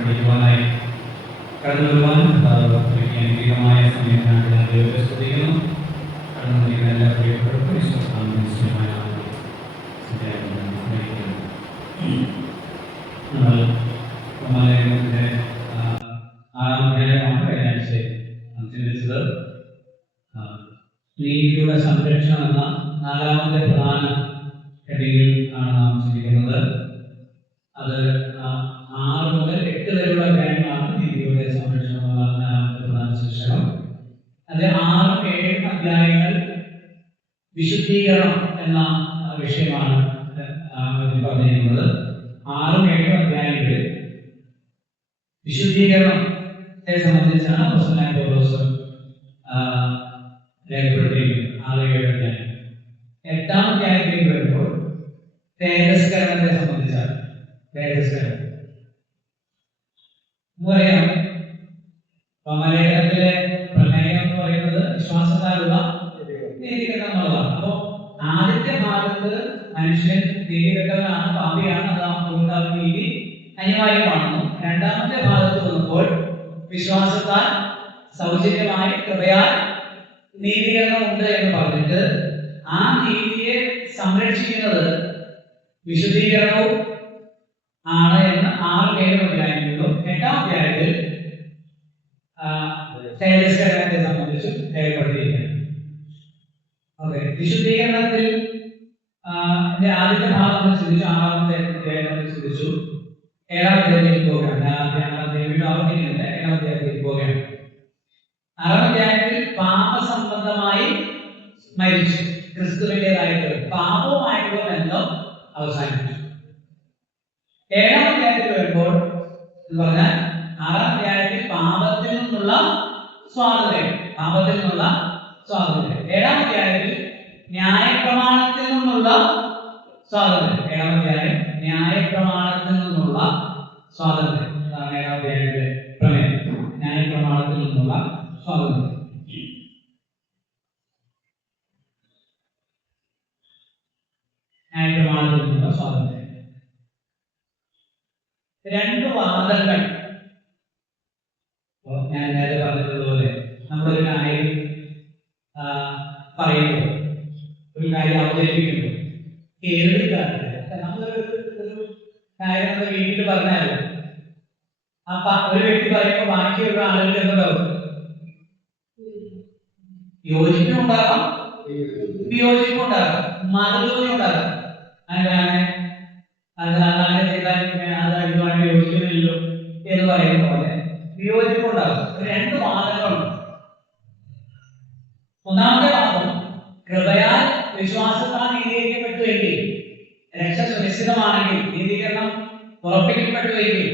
പഠിക്കുവാനായി കടന്നു വരുവാൻ അനുഗ്രഹമായ സമയത്താണ് ഞാൻ ദൈവത്തെ സ്തുതിക്കുന്നു. കടന്നു വന്നിരിക്കുന്ന എല്ലാ പ്രിയപ്പെട്ടവർക്കും വിശ്വാസമായ നമ്മൾ റോമാലേഖനത്തിന്റെ 6-ാം അധ്യായമാണ് കഴിഞ്ഞ ആഴ്ച ചിന്തിച്ചത്. നീതിയുടെ സംരക്ഷണം എന്ന 4ാമത്തെ പ്രധാന ഹെഡിങ്ങിൽ ആണ് നാം ചിന്തിക്കുന്നത്. അത് 6 മുതൽ 8 വരെയുള്ള അധ്യായങ്ങളാണ് നീതിയുടെ സംരക്ഷണം എന്ന 4ാമത്തെ പ്രധാന ശീർഷകം. അത് 6-7 അധ്യായങ്ങൾ വിശുദ്ധീകരണം എന്ന വിഷയമാണ് പറഞ്ഞിരിക്കുന്നത്. 6-7 അധ്യായങ്ങളിൽ വിശുദ്ധീകരണത്തെ സംബന്ധിച്ചാണ് അപ്പോസ്തലനായ പൗലോസ് രേഖപ്പെടുത്തിയിരിക്കുന്നത്. 6-7 അധ്യായം. 8-ാം അധ്യായത്തിലേക്ക് വരുമ്പോൾ തേജസ്കരണത്തെ സംബന്ധിച്ചാണ്. തേജസ്കരണം പറയാം. റോമാലേഖനത്തിലെ പ്രമേയം എന്ന് പറയുന്നത് വിശ്വാസത്താലുള്ള നീതികരണം എന്നുള്ളതാണ്. അപ്പോ ആദ്യത്തെ ഭാഗത്ത് മനുഷ്യൻ നീതികെട്ടവനാണ്, പാപിയാണ്, അതുകൊണ്ട് നീതി അനിവാര്യമാണെന്നും 2ാമത്തെ ഭാഗത്ത് വന്നപ്പോൾ വിശ്വാസത്താൽ സൗജന്യമായി കൃപയാൽ നീതീകരണം ഉണ്ട് എന്ന് പറഞ്ഞിട്ട് ആ നീതിയെ സംരക്ഷിക്കുന്നത് വിശുദ്ധീകരണവും ആണ് എന്ന് 6-7 അധ്യായങ്ങളിലും 8-ാം അധ്യായത്തിൽ തേജസ്കരണത്തെ സംബന്ധിച്ചും രേഖപ്പെടുത്തിയിരിക്കുന്നു. ഓക്കെ, വിശുദ്ധീകരണത്തിൽ ആദ്യത്തെ ഭാഗം ചിന്തിച്ചു, 6ാമത്തെ അധ്യായം ചിന്തിച്ചു. 7-ാം അധ്യായത്തിലേക്ക് പോവുകയാണ്. 6ാം അധ്യായം ആവർത്തിക്കുന്നില്ല, 7-ാം അധ്യായത്തിലേക്ക് പോവുകയാണ്. 6ാം അധ്യായത്തിൽ പാപസംബന്ധമായി മരിച്ചു, ക്രിസ്തുവിൻ്റെതായിട്ട് പാപവുമായിട്ടുള്ള ബന്ധം അവസാനിപ്പിച്ചു. 7-ാം അധ്യായത്തിൽ വരുമ്പോൾ എന്ന് പറഞ്ഞാൽ 6ാം അധ്യായത്തിൽ പാപത്തിൽ നിന്നുള്ള സ്വാതന്ത്ര്യം, 7-ാം അധ്യായത്തിൽ ന്യായപ്രമാണത്തിൽ നിന്നുള്ള സ്വാതന്ത്ര്യം. 7-ാം അധ്യായം ന്യായപ്രമാണത്തിൽ നിന്നുള്ള സ്വാതന്ത്ര്യം. അതാണ് 7-ാം അധ്യായത്തിന്റെ പ്രമേയം. ന്യായപ്രമാണത്തിൽ നിന്നുള്ള സ്വാതന്ത്ര്യം. ന്യായപ്രമാണത്തിൽ നിന്നുള്ള സ്വാതന്ത്ര്യം. 2 വാദങ്ങൾ ഞാൻ നേരത്തെ പറഞ്ഞതുപോലെ നമ്മളൊരു കാര്യം പറയുമ്പോൾ, ഒരു കാര്യം അവതരിപ്പിക്കുമ്പോൾ കേൾവിക്കാർക്ക് നമ്മളൊരു കാര്യം നമ്മുടെ വീട്ടിൽ പറഞ്ഞാലും ഒരു വ്യക്തി പറയുമ്പോൾ ബാക്കിയുള്ള ആളുകൾക്ക് എന്താവും? യോജിപ്പുണ്ടാകാം, വിയോജിപ്പുണ്ടാകാം, മറുപടിയുണ്ടാകാം. അങ്ങനെ അങ്ങനെ ചെയ്താൽ അത് ഇതുമായിട്ട് യോജിക്കുന്നില്ലല്ലോ എന്ന് പറയുന്ന പോലെ വിയോജിപ്പുണ്ടാകും. 2 വാദങ്ങളുണ്ട്. 1ാമത്തെ വാദം, കൃപയാൽ വിശ്വാസത്താൽ നീതീകരിക്കപ്പെട്ടുവെങ്കിൽ, രക്ഷ സുനിശ്ചിതമാണെങ്കിൽ, നീതീകരണം ഉറപ്പിക്കപ്പെട്ടുവെങ്കിൽ,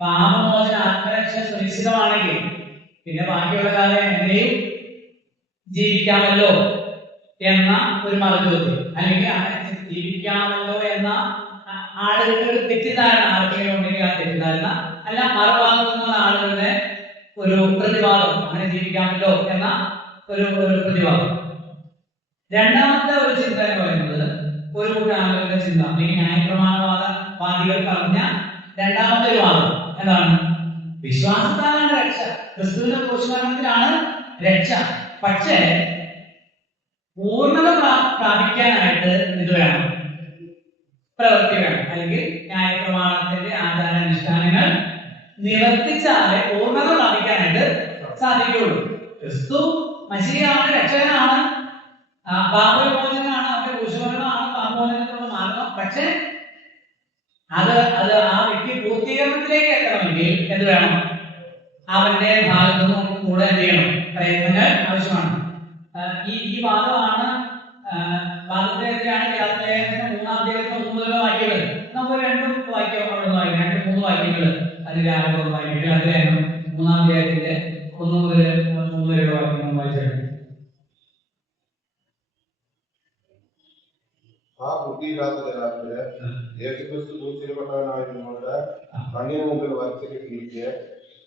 പാപമോചന ആത്മരക്ഷ സുനിശ്ചിതമാണെങ്കിൽ പിന്നെ ബാക്കിയുള്ള കാലം എങ്ങനെയും ജീവിക്കാമല്ലോ എന്ന ഒരു മറുചോദ്യം, അല്ലെങ്കിൽ ജീവിക്കാമല്ലോ എന്ന ആളുകളുടെ ഒരു തെറ്റിദ്ധാരണ, ആർക്കെങ്കിലും ഉണ്ടെങ്കിൽ ആ തെറ്റിദ്ധാരണ അല്ല, മറുഭാഗത്തു നിന്നുള്ള ആളുകളുടെ ഒരു പ്രതിവാദം, അങ്ങനെ ജീവിക്കാമല്ലോ എന്ന ഒരു പ്രതിവാദം. 2ാമത്തെ ഒരു ചിന്ത എന്ന് പറയുന്നത് ഒരു കൂട്ടം ആളുകളുടെ ചിന്ത, അല്ലെങ്കിൽ ന്യായപ്രമാണവാദികൾ പറഞ്ഞ 2ാമത്തെ ഒരു വാദം എന്താണ്? വിശ്വാസത്താലാണ് രക്ഷ, ക്രിസ്തുവിന്റെ ക്രൂശുമരണത്തിലാണ് രക്ഷ. പക്ഷേ പൂർണ്ണത പ്രാപിക്കാനായിട്ട് ഇത് വേണം, പ്രവൃത്തി വേണം, അല്ലെങ്കിൽ ന്യായപ്രമാണത്തിന്റെ ആചാരാനുഷ്ഠാനങ്ങൾ നിവർത്തിച്ചാലേ പൂർണ്ണത പ്രാപിക്കാനായിട്ട് സാധിക്കുകയുള്ളൂ. ക്രിസ്തു മശിഹയാണ്, രക്ഷകനാണ്, പാപവിമോചകനാണ്, അവന്റെ ക്രൂശുമരണമാണ് പാപമോചനത്തിനുള്ള മാർഗം. പക്ഷെ അത് ആ വ്യക്തി പൂർത്തീകരണത്തിലേക്ക് എത്തണമെങ്കിൽ എന്ത് വേണം? അവന്റെ ഭാഗത്തു നിന്നും കൂടെ എന്ത് ചെയ്യണം? പ്രയത്നങ്ങൾ ആവശ്യമാണ്. ഈ വാദമാണ് വാദത്തിനെതിരാണ് 3-ാം അധ്യായത്തിന് 1 മുതലുള്ള വാക്യങ്ങൾ. നമുക്ക് 2 വാക്യം അവിടെ നിന്ന് വായിക്കാം, 2-3 വാക്യങ്ങൾ അതിന്റെ ആരംഭം വായിക്കുക. അതിലാണ് 3-ാം അധ്യായത്തിന്റെ 1 മുതൽ 3 വരെയുള്ള വാക്യങ്ങൾ വായിച്ചത്. ആ ബുദ്ധിയില്ലാത്ത ജനാത്തിന് യേശുക്രിസ്തു ക്രൂശിക്കപ്പെട്ടവനായതുകൊണ്ട് കണ്ണിന് മുമ്പിൽ വരച്ചിരിക്കെ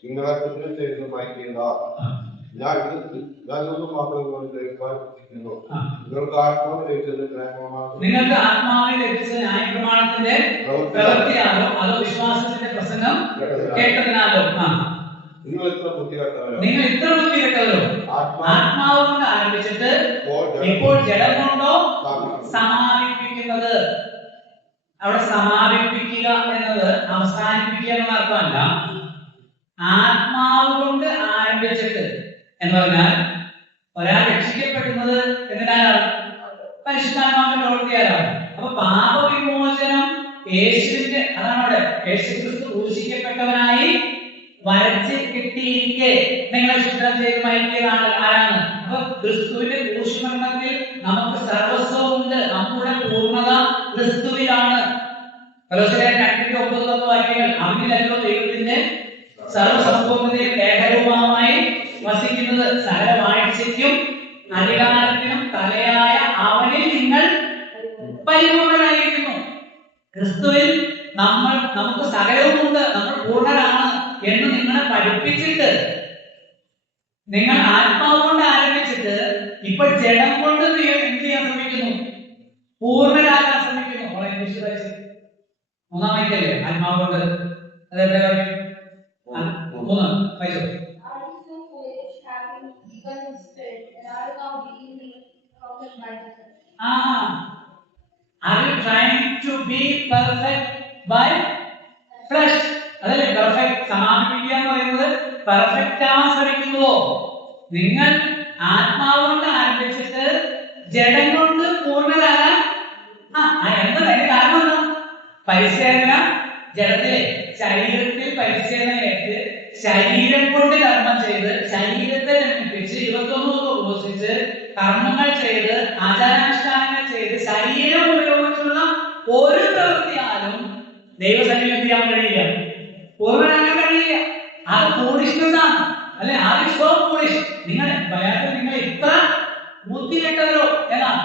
നിങ്ങളെ കുറ്റം ചെയ്ത് മയക്കേണ്ട. ഞാൻ ഇതൊന്നും മാത്രം ഗ്രഹിക്കാൻ ഇരിക്കുന്നു. നിങ്ങൾക്ക് ആത്മാവ് ലഭിച്ചത് ന്യായപ്രമാണത്തിൽ നിങ്ങൾക്ക് ആത്മാവിനെ ലഭിച്ചത് ന്യായപ്രമാണത്തിന്റെ പ്രവൃത്തിയാലോ അതോ വിശ്വാസത്തിന്റെ പ്രസംഗം കേട്ടതിനാലോ? നിങ്ങൾ ഇത്ര ബുദ്ധികെട്ടവരോ? ആത്മാവ് കൊണ്ട് ആരംഭിച്ചിട്ട് ഇപ്പോൾ ജഡം കൊണ്ടോ സമാപിപ്പിക്കുന്നത്. അവിടെ സമാപിപ്പിക്കുക എന്നത് അവസാനിപ്പിക്കുക എന്ന അർത്ഥമല്ല. ആത്മാവ് കൊണ്ട് ആരംഭിച്ചിട്ട് എന്ന് പറഞ്ഞാൽ ഒരാൾ രക്ഷിക്കപ്പെടുന്നത് എന്തിനാലാണ്? പരിശുദ്ധാത്മാവിന്റെ പ്രവൃത്തിയാലാണ്. അപ്പൊ പാപവിമോചനം യേശുവിന്റെ, അതാണ് അവിടെ യേശുക്രിസ്തു ക്രൂശിക്കപ്പെട്ടവനായി വരച്ച് കിട്ടിയിരിക്കെ നിങ്ങളെ ശുദ്ധം ചെയ്ത് മയക്കിയതാണ് ആരാണ്? അപ്പൊ ക്രിസ്തുവിന്റെ ക്രൂശുമരണത്തിൽ നമുക്ക് സർവസ്വം ഉണ്ട്. നമ്മുടെ പൂർണ്ണത ക്രിസ്തുവിലാണ്. കൊലോസ്യർ 2:9 വാക്യങ്ങൾ, അവനിലല്ലോ ദൈവത്തിന്റെ സർവസമ്പൂർണ്ണതയും ഏകരൂപമായി വസിക്കുന്നത്. സകല വാഴ്ചയ്ക്കും അധികാരത്തിനും തലയായ അവനിൽ നിങ്ങൾ പരിപൂർണരായിരിക്കുന്നു. ക്രിസ്തുവിൽ നമുക്ക് സകലവുമുണ്ട്, നമ്മൾ പൂർണ്ണരാണ് എന്ന് നിങ്ങളെ പഠിപ്പിച്ചിട്ട് നിങ്ങൾ ആത്മാവ് കൊണ്ട് ആരംഭിച്ചിട്ട് ഇപ്പൊ ജഡം കൊണ്ട് എന്ത് ചെയ്യാൻ ശ്രമിക്കുന്നു? പൂർണ്ണരാകാൻ ശ്രമിക്കുന്നു. മൂന്നാം വാക്യല്ലേ ആത്മാവ് കൊണ്ട്? അതെന്താ കാര്യം? 3 വായിച്ചോ. Are you trying to be perfect by flesh? അതല്ലേ പെർഫെക്റ്റ്? സമാപിക്കുക എന്ന് പറയുന്നത് പെർഫെക്റ്റ് ആവാൻ ശ്രമിക്കുന്നുവോ? നിങ്ങൾ ആത്മാവ് കൊണ്ട് ആരംഭിച്ചിട്ട് ജഡം കൊണ്ട് പൂർണ്ണരാകാൻ എന്താ കാരണം? എന്താ? പരിശീലന ജഡത്തിലെ ശരീരത്തിൽ പരിശീലനയേറ്റ് ശരീരം കൊണ്ട് കർമ്മം ചെയ്ത് ശരീരത്തെ നിർമ്മിപ്പിച്ച് 21 ഉപസിച്ച് കർമ്മങ്ങൾ ചെയ്ത് ആചാരാനുഷ്ഠാനങ്ങൾ ചെയ്ത് ശരീരം ഉപയോഗിച്ചുള്ള ഒരു പ്രവൃത്തിയാലും ദൈവസന്നിധിയിൽ എന്ത് ചെയ്യാൻ കഴിയില്ല? പൂർണ്ണനാകാൻ കഴിയില്ല. അത് ഫൂളിഷ്നെസ്സാണ്, അല്ലെ? നിങ്ങൾ ഇത്ര ബുദ്ധികെട്ടവരോ എന്നാണ്.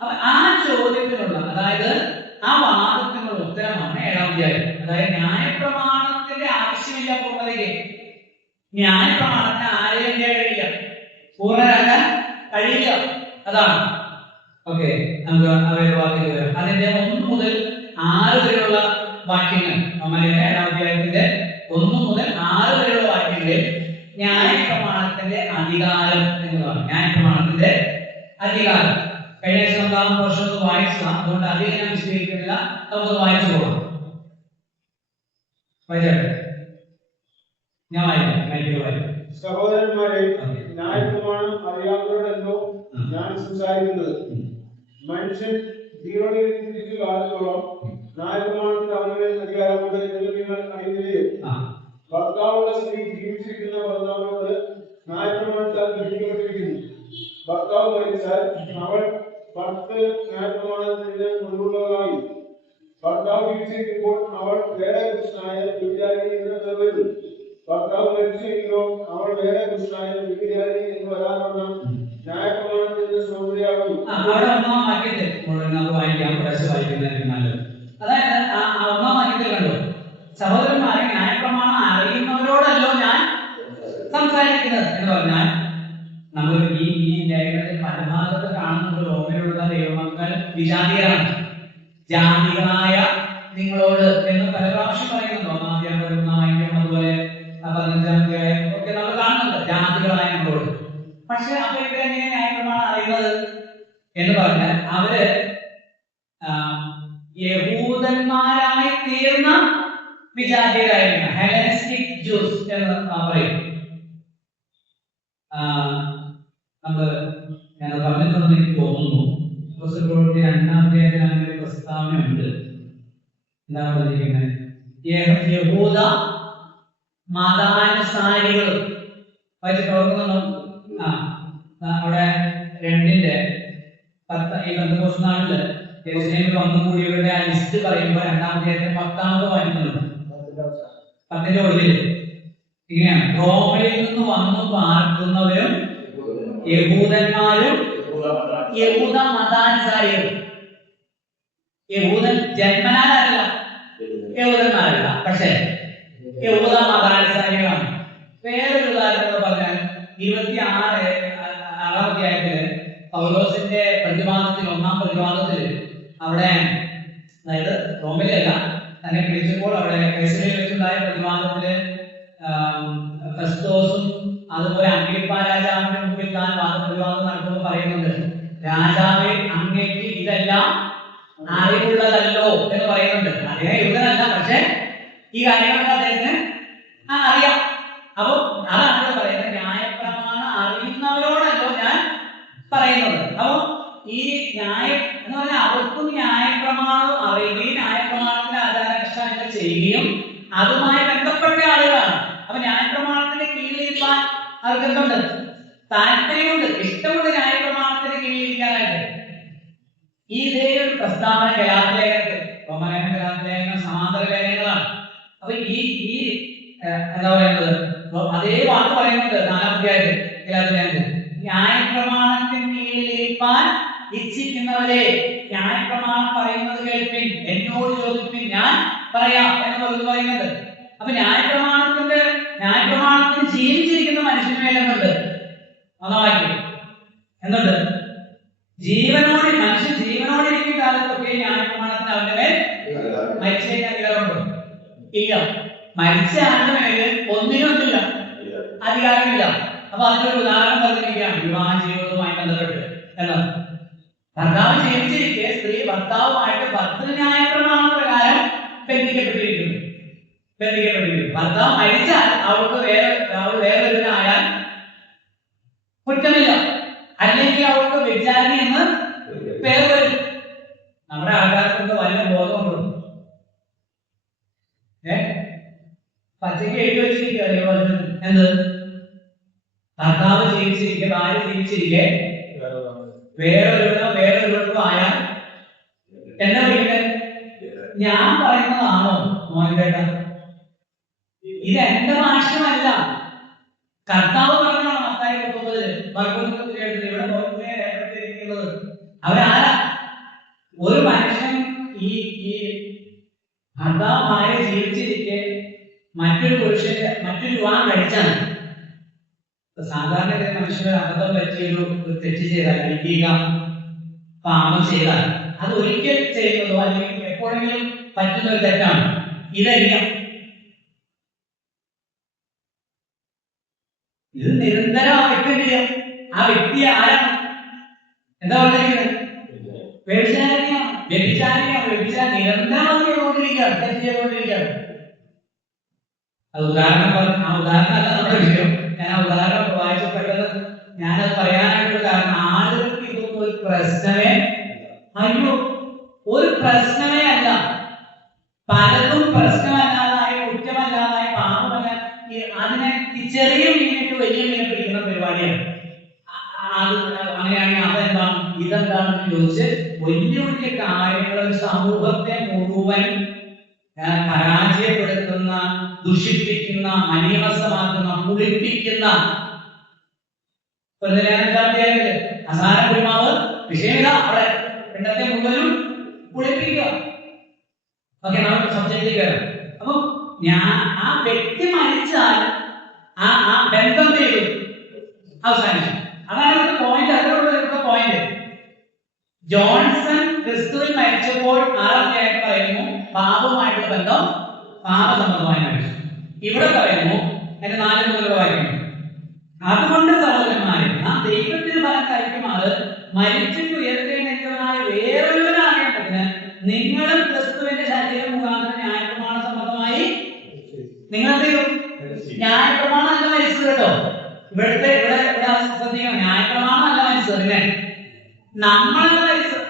അപ്പൊ ആ ചോദ്യത്തിനുള്ള, അതായത് ആ വാദത്തിനുള്ള ഉത്തരമാണ് 7-ാം അധ്യായം. അതായത് ന്യായപ്രമാണത്തിന്റെ ആവശ്യമില്ല പൂർണ്ണതയ്ക്ക്. ന്യായപ്രമാണത്തിന് ആരെയും കഴിയില്ല, പൂർണ്ണരാകാൻ കഴിയില്ല. അതാണ്. ഓക്കെ, നമുക്ക് അവരുടെ വാക്യത്തിൽ വരാം. അതിന്റെ 1 മുതൽ 6 വരെയുള്ള വാക്യങ്ങൾ, 7-ാം അധ്യായത്തിന്റെ 1 മുതൽ 6 വരെയുള്ള വാക്യങ്ങളിൽ ന്യായപ്രമാണത്തിന്റെ അധികാരം എന്നതാണ്. ന്യായപ്രമാണത്തിന്റെ അധികാരം കഴിഞ്ഞ ആഴ്ച വർഷം വായിച്ചതാണ്, അതുകൊണ്ട് അധികം ഞാൻ വിശദീകരിക്കുന്നില്ല. നമുക്ക് വായിച്ചു പോകാം. ഞാൻ വായിക്കാം. സഹോദരന്മാരെ, ന്യായപ്രമാണം അറിയാവുന്നവരല്ലോ ഞാൻ സംസാരിക്കുന്നത്. മനുഷ്യൻ ജീവനിൽ കാലത്തോളം ന്യായപ്രമാണത്തിൽ അവരുടെ അധികാരമുണ്ട് എന്ന് നിങ്ങൾ അറിയുന്നില്ലയോ? ഭർത്താവുള്ള സ്ത്രീ ജീവിച്ചിരിക്കുന്ന ഭർത്താവിനോട് ന്യായപ്രമാണത്താൽ ബന്ധിക്കപ്പെട്ടിരിക്കുന്നു. ഭർത്താവ് മരിച്ചാൽ അവൾ ഭർത്ത് ന്യായപ്രമാണത്തിന് മുൻപുള്ളതായി. ഭർത്താവ് ജീവിച്ചിരിക്കുമ്പോൾ അവൾ വേറെ പുരുഷനായ വ്യഭിചാരിണി എന്ന് വരുന്നു. ഭർത്താവ് മരിച്ചെങ്കിലോ അവൾ വേറെ പുരുഷനായ വ്യഭിചാരിണി എന്ന് വരാനുള്ള ന്യായപ്രമാണത്തിന്റെ സൗന്ദര്യമാകുന്നു. അതായത് ആ 1-ാം വാക്യത്തിൽ കണ്ടു, സഹോദരന്മാരെ, ന്യായപ്രമാണം അറിയുന്നവരോടല്ലോ ഞാൻ സംസാരിക്കുന്നത് എന്ന് പറഞ്ഞാൽ, നമ്മൾ ഈ ലേഖനത്തിൽ പരമാവധി കാണുന്ന റോമിലുള്ള ദൈവമക്കൾ വിജാതികളാണ്. ജാതികളായ നിങ്ങളോട് എന്ന് പല പ്രാവശ്യം പറയുന്നുണ്ട്. 1-ാം അധ്യായം 11-ാം വാക്യം, അതുപോലെ 15-ാം അധ്യായം ഒക്കെ നമ്മൾ കാണുന്നുണ്ട്, ജാതികളായ നിങ്ങളോട്. പക്ഷെ അപ്പൊ ഇവരെങ്ങനെ ന്യായപ്രമാണം അറിയുന്നത് എന്ന് പറഞ്ഞാൽ, അവര് യഹൂദന്മാരായി തീർന്ന വിജാതികളായിരിക്കണം, ഹെലനിസ്റ്റിക് ജ്യൂസ് എന്ന് പറയും. ഞാൻ പറഞ്ഞിട്ടുണ്ടെന്ന് എനിക്ക് തോന്നുന്നു. 2-ാം അധ്യായത്തിൽ പ്രസ്താവനയുണ്ട്. എന്താണ് പറഞ്ഞിരിക്കുന്നത്? യഹൂദ മതാനുസാരികൾ വായിച്ചിട്ടുണ്ടോ? അവിടെ 2:10 ഈ പെന്തക്കോസ്ത് നാളില് യെരൂശലേമിൽ വന്നുകൂടിയവരുടെ ആ ലിസ്റ്റ് പറയുമ്പോൾ 2-ാം അധ്യായത്തിൽ 10-ാമത് വായിക്കുന്നുണ്ട്. 10-ന്റെ ഒടുവിൽ ഇങ്ങനെയാണ്: റോമയിൽ നിന്ന് വന്നു പാർക്കുന്നവരും യഹൂദന്മാരും യഹൂദ മതാനുസാരികളും. യഹൂദൻ ജന്മനാലല്ല, യഹൂദന്മാരല്ല, പക്ഷേ യഹൂദ മതാനുസാരികളാണ്. വേറൊരു ഉദാഹരണം പറഞ്ഞാൽ 26 അധ്യായത്തില് പൗലോസിന്റെ പ്രതിവാദത്തിൽ, 1-ാം പ്രതിവാദത്തിൽ അവിടെ, അതായത് റോമിലല്ല, തന്നെ പിടിച്ചപ്പോൾ അവിടെ കൈസരിയിൽ വെച്ചുണ്ടായ പ്രതിവാദത്തില് ഫെസ്തോസും അതുപോലെ അഗ്രിപ്പ രാജാവിന്റെ മുമ്പിൽ താൻ വാദപ്രതിവാദം നടത്തുമ്പോൾ പറയുന്നുണ്ട്, രാജാവെ അങ്ങേക്ക് ഇതെല്ലാം അറിവുള്ളതല്ലോ എന്ന് പറയുന്നുണ്ട്. അദ്ദേഹം യുദ്ധനല്ല, പക്ഷെ ഈ കാര്യങ്ങളൊക്കെ അദ്ദേഹത്തിന് അറിയാം. അപ്പൊ അതാണ് പറയുന്നത്, ന്യായപ്രമാണം അറിയുന്നവരോടല്ലോ ഞാൻ പറയുന്നത്. അപ്പൊ ഈ ന്യായം എന്ന് പറഞ്ഞാൽ അവർക്കും ന്യായപ്രമാണം അറിയുകയും ന്യായപ്രമാണത്തിന്റെ ആചാരാനുഷ്ഠാനങ്ങൾ ചെയ്യുകയും അതുമായി ബന്ധപ്പെട്ട ആളുകളാണ്. അപ്പൊ ന്യായപ്രമാണത്തിന്റെ കീഴിലിരിക്കാൻ അവർക്ക് എന്തുണ്ട്? താല്പര്യമുണ്ട്, ഇഷ്ടമുണ്ട് ന്യായപ്രമാണത്തിന്റെ കീഴിലിരിക്കാനായിട്ട്. ഈ ഇതേ ഒരു പ്രസ്താവന ഗലാത്യലേഖനത്തിൽ, റോമാലേഖനം, ഗലാത്യലേഖനം സമാന്തര ലേഖനങ്ങളാണ്. അപ്പൊ ഈ എന്താ പറയുന്നത്, അതേ വാക്ക് പറയുന്നുണ്ട് 4-ാം അധ്യായത്തിൽ ഗലാത്യലേഖനത്തിൽ, ന്യായപ്രമാണത്തിന് കീഴിലിരിക്കാൻ ഇച്ഛിക്കുന്നവരെ ന്യായപ്രമാണം പറയുന്നത് കേൾപ്പിൻ, എന്നോട് ചോദിപ്പിൻ, ഞാൻ പറയാം എന്ന് പറയുന്നുണ്ട്. അപ്പൊ ന്യായപ്രമാണത്തിന് ജീവിച്ചിരിക്കുന്ന മനുഷ്യന് മേലെന്നുണ്ട്. ഒന്നാവാക്കി എന്തുണ്ട്? മനുഷ്യൻ ജീവനോടെ ഇരിക്കുന്ന കാലത്തൊക്കെ ന്യായപ്രമാണത്തിന് അവന്റെ മേൽ മരിച്ചു കഴിഞ്ഞാൽ അധികാരമുണ്ടോ? ഇല്ല. മരിച്ച ആളുടെ മേല് ഒന്നിനൊന്നില്ല, അധികാരമില്ല. അപ്പൊ അതിനൊരു ഉദാഹരണം പറഞ്ഞിരിക്കുകയാണ് വിവാഹ ജീവിതവുമായി ബന്ധപ്പെട്ട്. എന്നാ ഭർത്താവ് ജീവിച്ചിരിക്കെ സ്ത്രീ ഭർത്താവുമായിട്ട് ഭർത്തൃന്യായ പ്രമാണ പ്രകാരം ബന്ധിക്കപ്പെട്ടിരിക്കുന്നു. ഭർത്താവ് മരിച്ചാൽ അവൾ വേറൊരുവനായാൽ കുറ്റമില്ല, അല്ലെങ്കിൽ അവൾക്ക് വ്യഭിചാരിണി എന്ന് പേര് വരും. നമ്മുടെ ആൾക്കാർക്ക് വലിയ ബോധമുണ്ടോ? പച്ചയ്ക്ക് എഴുതി വെച്ചിരിക്കുക എന്ത്? ഭർത്താവ് ജീവിച്ചിരിക്കെ, ഭാര്യ ജീവിച്ചിരിക്കെ വേറൊരുവർക്കും ആയാൽ എന്താ വിളിക്കുന്നത്? ഞാൻ പറയുന്നതാണോ മോഹൻചേട്ടാ? ഇത് എന്റെ ഭാഷമല്ല, കർത്താവ് പറഞ്ഞാണ്. മത്തായി 19 ഇവിടെ രേഖപ്പെടുത്തിയിരിക്കുന്നത്. അവരാരാ? ഒരു മനുഷ്യൻ ഈ ഭർത്താവ് ഭാര്യ ജീവിച്ചിരിക്കെ മറ്റൊരു വിവാഹം കഴിച്ചാൽ, സാധാരണ മനുഷ്യർ അബദ്ധം പറ്റിയൊരു തെറ്റ് ചെയ്താൽ, ലൈംഗിക പാപം ചെയ്താൽ, അത് ഒരിക്കൽ ചെയ്യുന്നതോ അല്ലെങ്കിൽ എപ്പോഴെങ്കിലും പറ്റുന്ന ഒരു തെറ്റാണ്. ഇതെല്ലാം ഇത് നിരന്തരം ആ വ്യക്തി ചെയ്യാം. ആ വ്യക്തി ആരാണ്? എന്താ പറഞ്ഞിരിക്കുന്നത്? വ്യഭിചാരിയാണ്. നിരന്തരം ചെയ്തുകൊണ്ടിരിക്കുകയാണ്, തെറ്റ് ചെയ്തുകൊണ്ടിരിക്കുകയാണ്. അത് ഉദാഹരണം അല്ല നമ്മുടെ വിഷയം. ഞാൻ ആ ഉദാഹരണം വായിച്ചപ്പെട്ടത് ഞാനത് പറയാനായിട്ടുള്ള കാരണം, ആളുകൾക്ക് ഇതൊന്നും ഒരു പ്രശ്നമേ അല്ല. പലതും പ്രശ്നമല്ലാതായി, കുറ്റമല്ലാതായി, പാപമല്ല, അതിനെ ചെറിയ മീനിട്ട് വലിയ മീനെ പിടിക്കുന്ന പരിപാടിയാണ്. അങ്ങനെയാണെങ്കിൽ അതെന്താണ് ഇതെന്താണെന്ന് ചോദിച്ച് വലിയ വലിയ കാര്യങ്ങൾ സമൂഹത്തെ മുഴുവൻ പരാജയപ്പെടുത്തുന്ന, ദുഷിപ്പിക്കുന്ന, മലീമസമാക്കുന്ന, മുളിപ്പിക്കുന്ന അസാരപുരിമാവ് വിഷയമില്ല, അവിടെ പിണ്ടത്തെ മുഴുവനും കുളിപ്പിക്കുക. ഓക്കെ, നമുക്ക് സബ്ജക്റ്റിലേക്ക് വരാം. അപ്പൊ ആ വ്യക്തി മരിച്ചാൽ ആ ബന്ധം ചെയ്തു അവസാനിച്ചു. അതാണ് ഇവിടുത്തെ പോയിന്റ്. അതിലുള്ള പോയിന്റ് ജോൺസൺ ക്രിസ്തുവിൽ മരിച്ചപ്പോൾ 6-ാം അധ്യായത്തിൽ പറയുന്നു പാപവുമായിട്ടുള്ള ബന്ധം പാപസംബന്ധമായി മരിച്ചു. ഇവിടെ പറയുന്നു, എന്റെ 4 മുതലുള്ള വായിക്കുന്നു, അതുകൊണ്ട് സഹോദരന്മാരെ, നാം ദൈവത്തിന് ഫലം കഴിക്കുമാറ് മരിച്ചിട്ട് ഉയർത്തെഴുന്നേറ്റവനായ വേറൊരുവനാകേണ്ടതിന് നിങ്ങളും ക്രിസ്തുവിന്റെ ശരീരം മുഖാന്തരം ന്യായപ്രമാണ സംബന്ധമായി നിങ്ങൾ എന്ത് ചെയ്യും? ന്യായപ്രമാണം അല്ല മരിച്ചത് കേട്ടോ. ഇവിടെ ശ്രദ്ധിക്കണം, ന്യായപ്രമാണം അല്ല മരിച്ചത്. പിന്നെ നമ്മളല്ല മരിച്ചത്.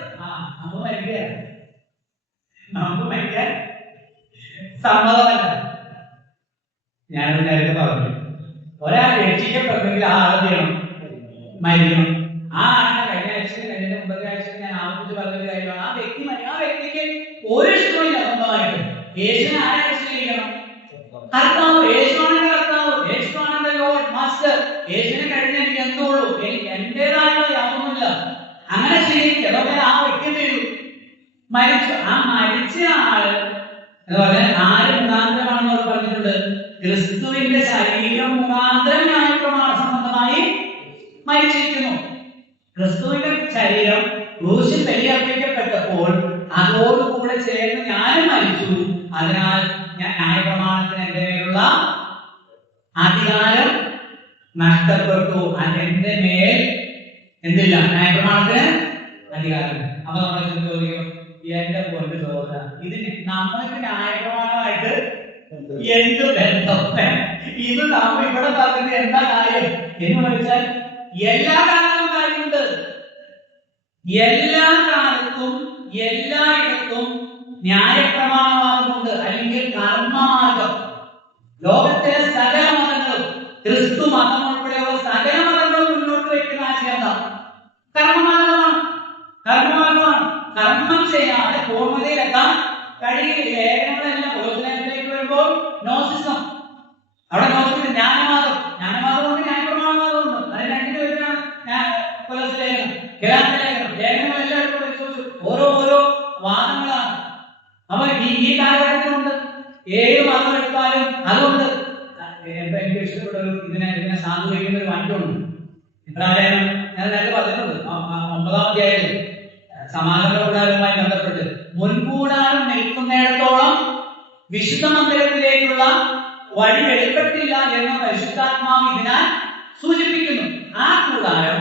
നമുക്ക് മരിക്കാൻ സമ്മതമല്ല. ഞാനൊരു നേരത്തെ പറഞ്ഞു, ഒരാൾ രക്ഷിക്കപ്പെട്ടെങ്കിൽ ആ ആദ്യം മരിക്കണം. ആ ആളിനെ കഴിഞ്ഞ ആഴ്ചയിൽ, കഴിഞ്ഞ മുമ്പത്തെ ആഴ്ചയിൽ ഞാൻ ആവർത്തിച്ച് പറഞ്ഞൊരു കാര്യമാണ്, ആ വ്യക്തിക്ക് ഒരു ഇഷ്ടമില്ല സ്വന്തമായിട്ട്. യേശുവിനെ ആരെ വിശ്വസിക്കണം? കർത്താവ്. യേശുവാണെന്റെ കർത്താവ്, യേശുവാണെന്റെ ലോർഡ് മാസ്റ്റർ. യേശുവിനെ കഴിഞ്ഞ എനിക്ക് എന്തുള്ളൂ, എനിക്ക് എന്റേതായുള്ള യാതൊന്നുമില്ല. അങ്ങനെ ചെയ്യിച്ചതൊക്കെ ആ വ്യക്തി ചെയ്തു, മരിച്ചു. ആ മരിച്ച ആള് എന്ന് പറഞ്ഞാൽ ആര് മുഖാന്തരമാണെന്ന് അവർ പറഞ്ഞിട്ടുണ്ട്? ക്രിസ്തുവിന്റെ ശരീരം മുഖാന്തരം ന്യായപ്രമാണ സംബന്ധമായി മരിച്ചിരിക്കുന്നു. ക്രിസ്തുവിന്റെ ശരീരം ക്രൂശിൽ ബലിയർപ്പിക്കപ്പെട്ടപ്പോൾ അതോടുകൂടെ ചേർന്ന് ഞാനും മരിച്ചു. അതിനാൽ ഞാൻ ന്യായപ്രമാണത്തിന് എന്റെ മേലുള്ള അധികാരം നഷ്ടപ്പെട്ടു. എന്റെ മേൽ എന്തില്ല? ന്യായപ്രമാണത്തിന് അധികാരം. അപ്പൊ നമ്മൾ ചോദിക്കും, എന്റെ പൊന്നു സഹോദര, ഇതിന് നമ്മൾക്ക് ന്യായപ്രമാണമായിട്ട് എന്ത് ബന്ധം? ഇത് നാം ഇവിടെ പറഞ്ഞത് എന്താ കാര്യം എന്ന് ചോദിച്ചാൽ, എല്ലാ കാലത്തും കാര്യമുണ്ട്. എല്ലാ കാലത്തും എല്ലായിടത്തും ന്യായപ്രമാണമാർഗമുണ്ട്, അല്ലെങ്കിൽ കർമ്മമാർഗം. ലോകത്തിലെ സകല മതങ്ങളും, ക്രിസ്തു മതം ഉൾപ്പെടെയുള്ള സകല മതങ്ങളും മുന്നോട്ട് വയ്ക്കുന്ന ആശയം കർമ്മമാർഗമാണ്. കർമ്മമാർഗമാണ്. കർമ്മം ചെയ്യാതെ പൂർണ്ണതയിലെത്താൻ കഴിയില്ല. ലേഖനങ്ങളെല്ലാം പൊതുജനത്തിലേക്ക് വരുമ്പോൾ നോസിസം, അവിടെ നോസിസം ജ്ഞാനവാദം, ജ്ഞാനവാദമുണ്ട്, ന്യായപ്രമാണവാദമുണ്ട്. അതിന് രണ്ടിന് വരുന്നതാണ് ലേഖനം, ലേഖനങ്ങളെല്ലാം എടുത്ത് പരിശോധിച്ചു. ഓരോ വാദങ്ങളാണ്. അപ്പൊ ഈ കാലഘട്ടത്തിലുണ്ട്. ഏത് മതം എടുത്താലും അതുകൊണ്ട് എനിക്ക് ഇഷ്ടപ്പെട്ട ഇതിനെ സാധൂകരിക്കുന്ന ഒരു മാറ്റമുണ്ട്. ഇബ്രാഹിം ഞാൻ നേരത്തെ പറഞ്ഞിട്ടുണ്ട്, 9-ാം അധ്യായത്തിൽ സമാഗമന കൂടാരവുമായി ബന്ധപ്പെട്ട് മുൻകൂടാരം നിൽക്കുന്നിടത്തോളം വിശുദ്ധ മന്ദിരത്തിലേക്കുള്ള വഴി വെളിപ്പെട്ടില്ല എന്ന് പരിശുദ്ധാത്മാവ് ഇതിനാൽ സൂചിപ്പിക്കുന്നു. ആ കൂടാരം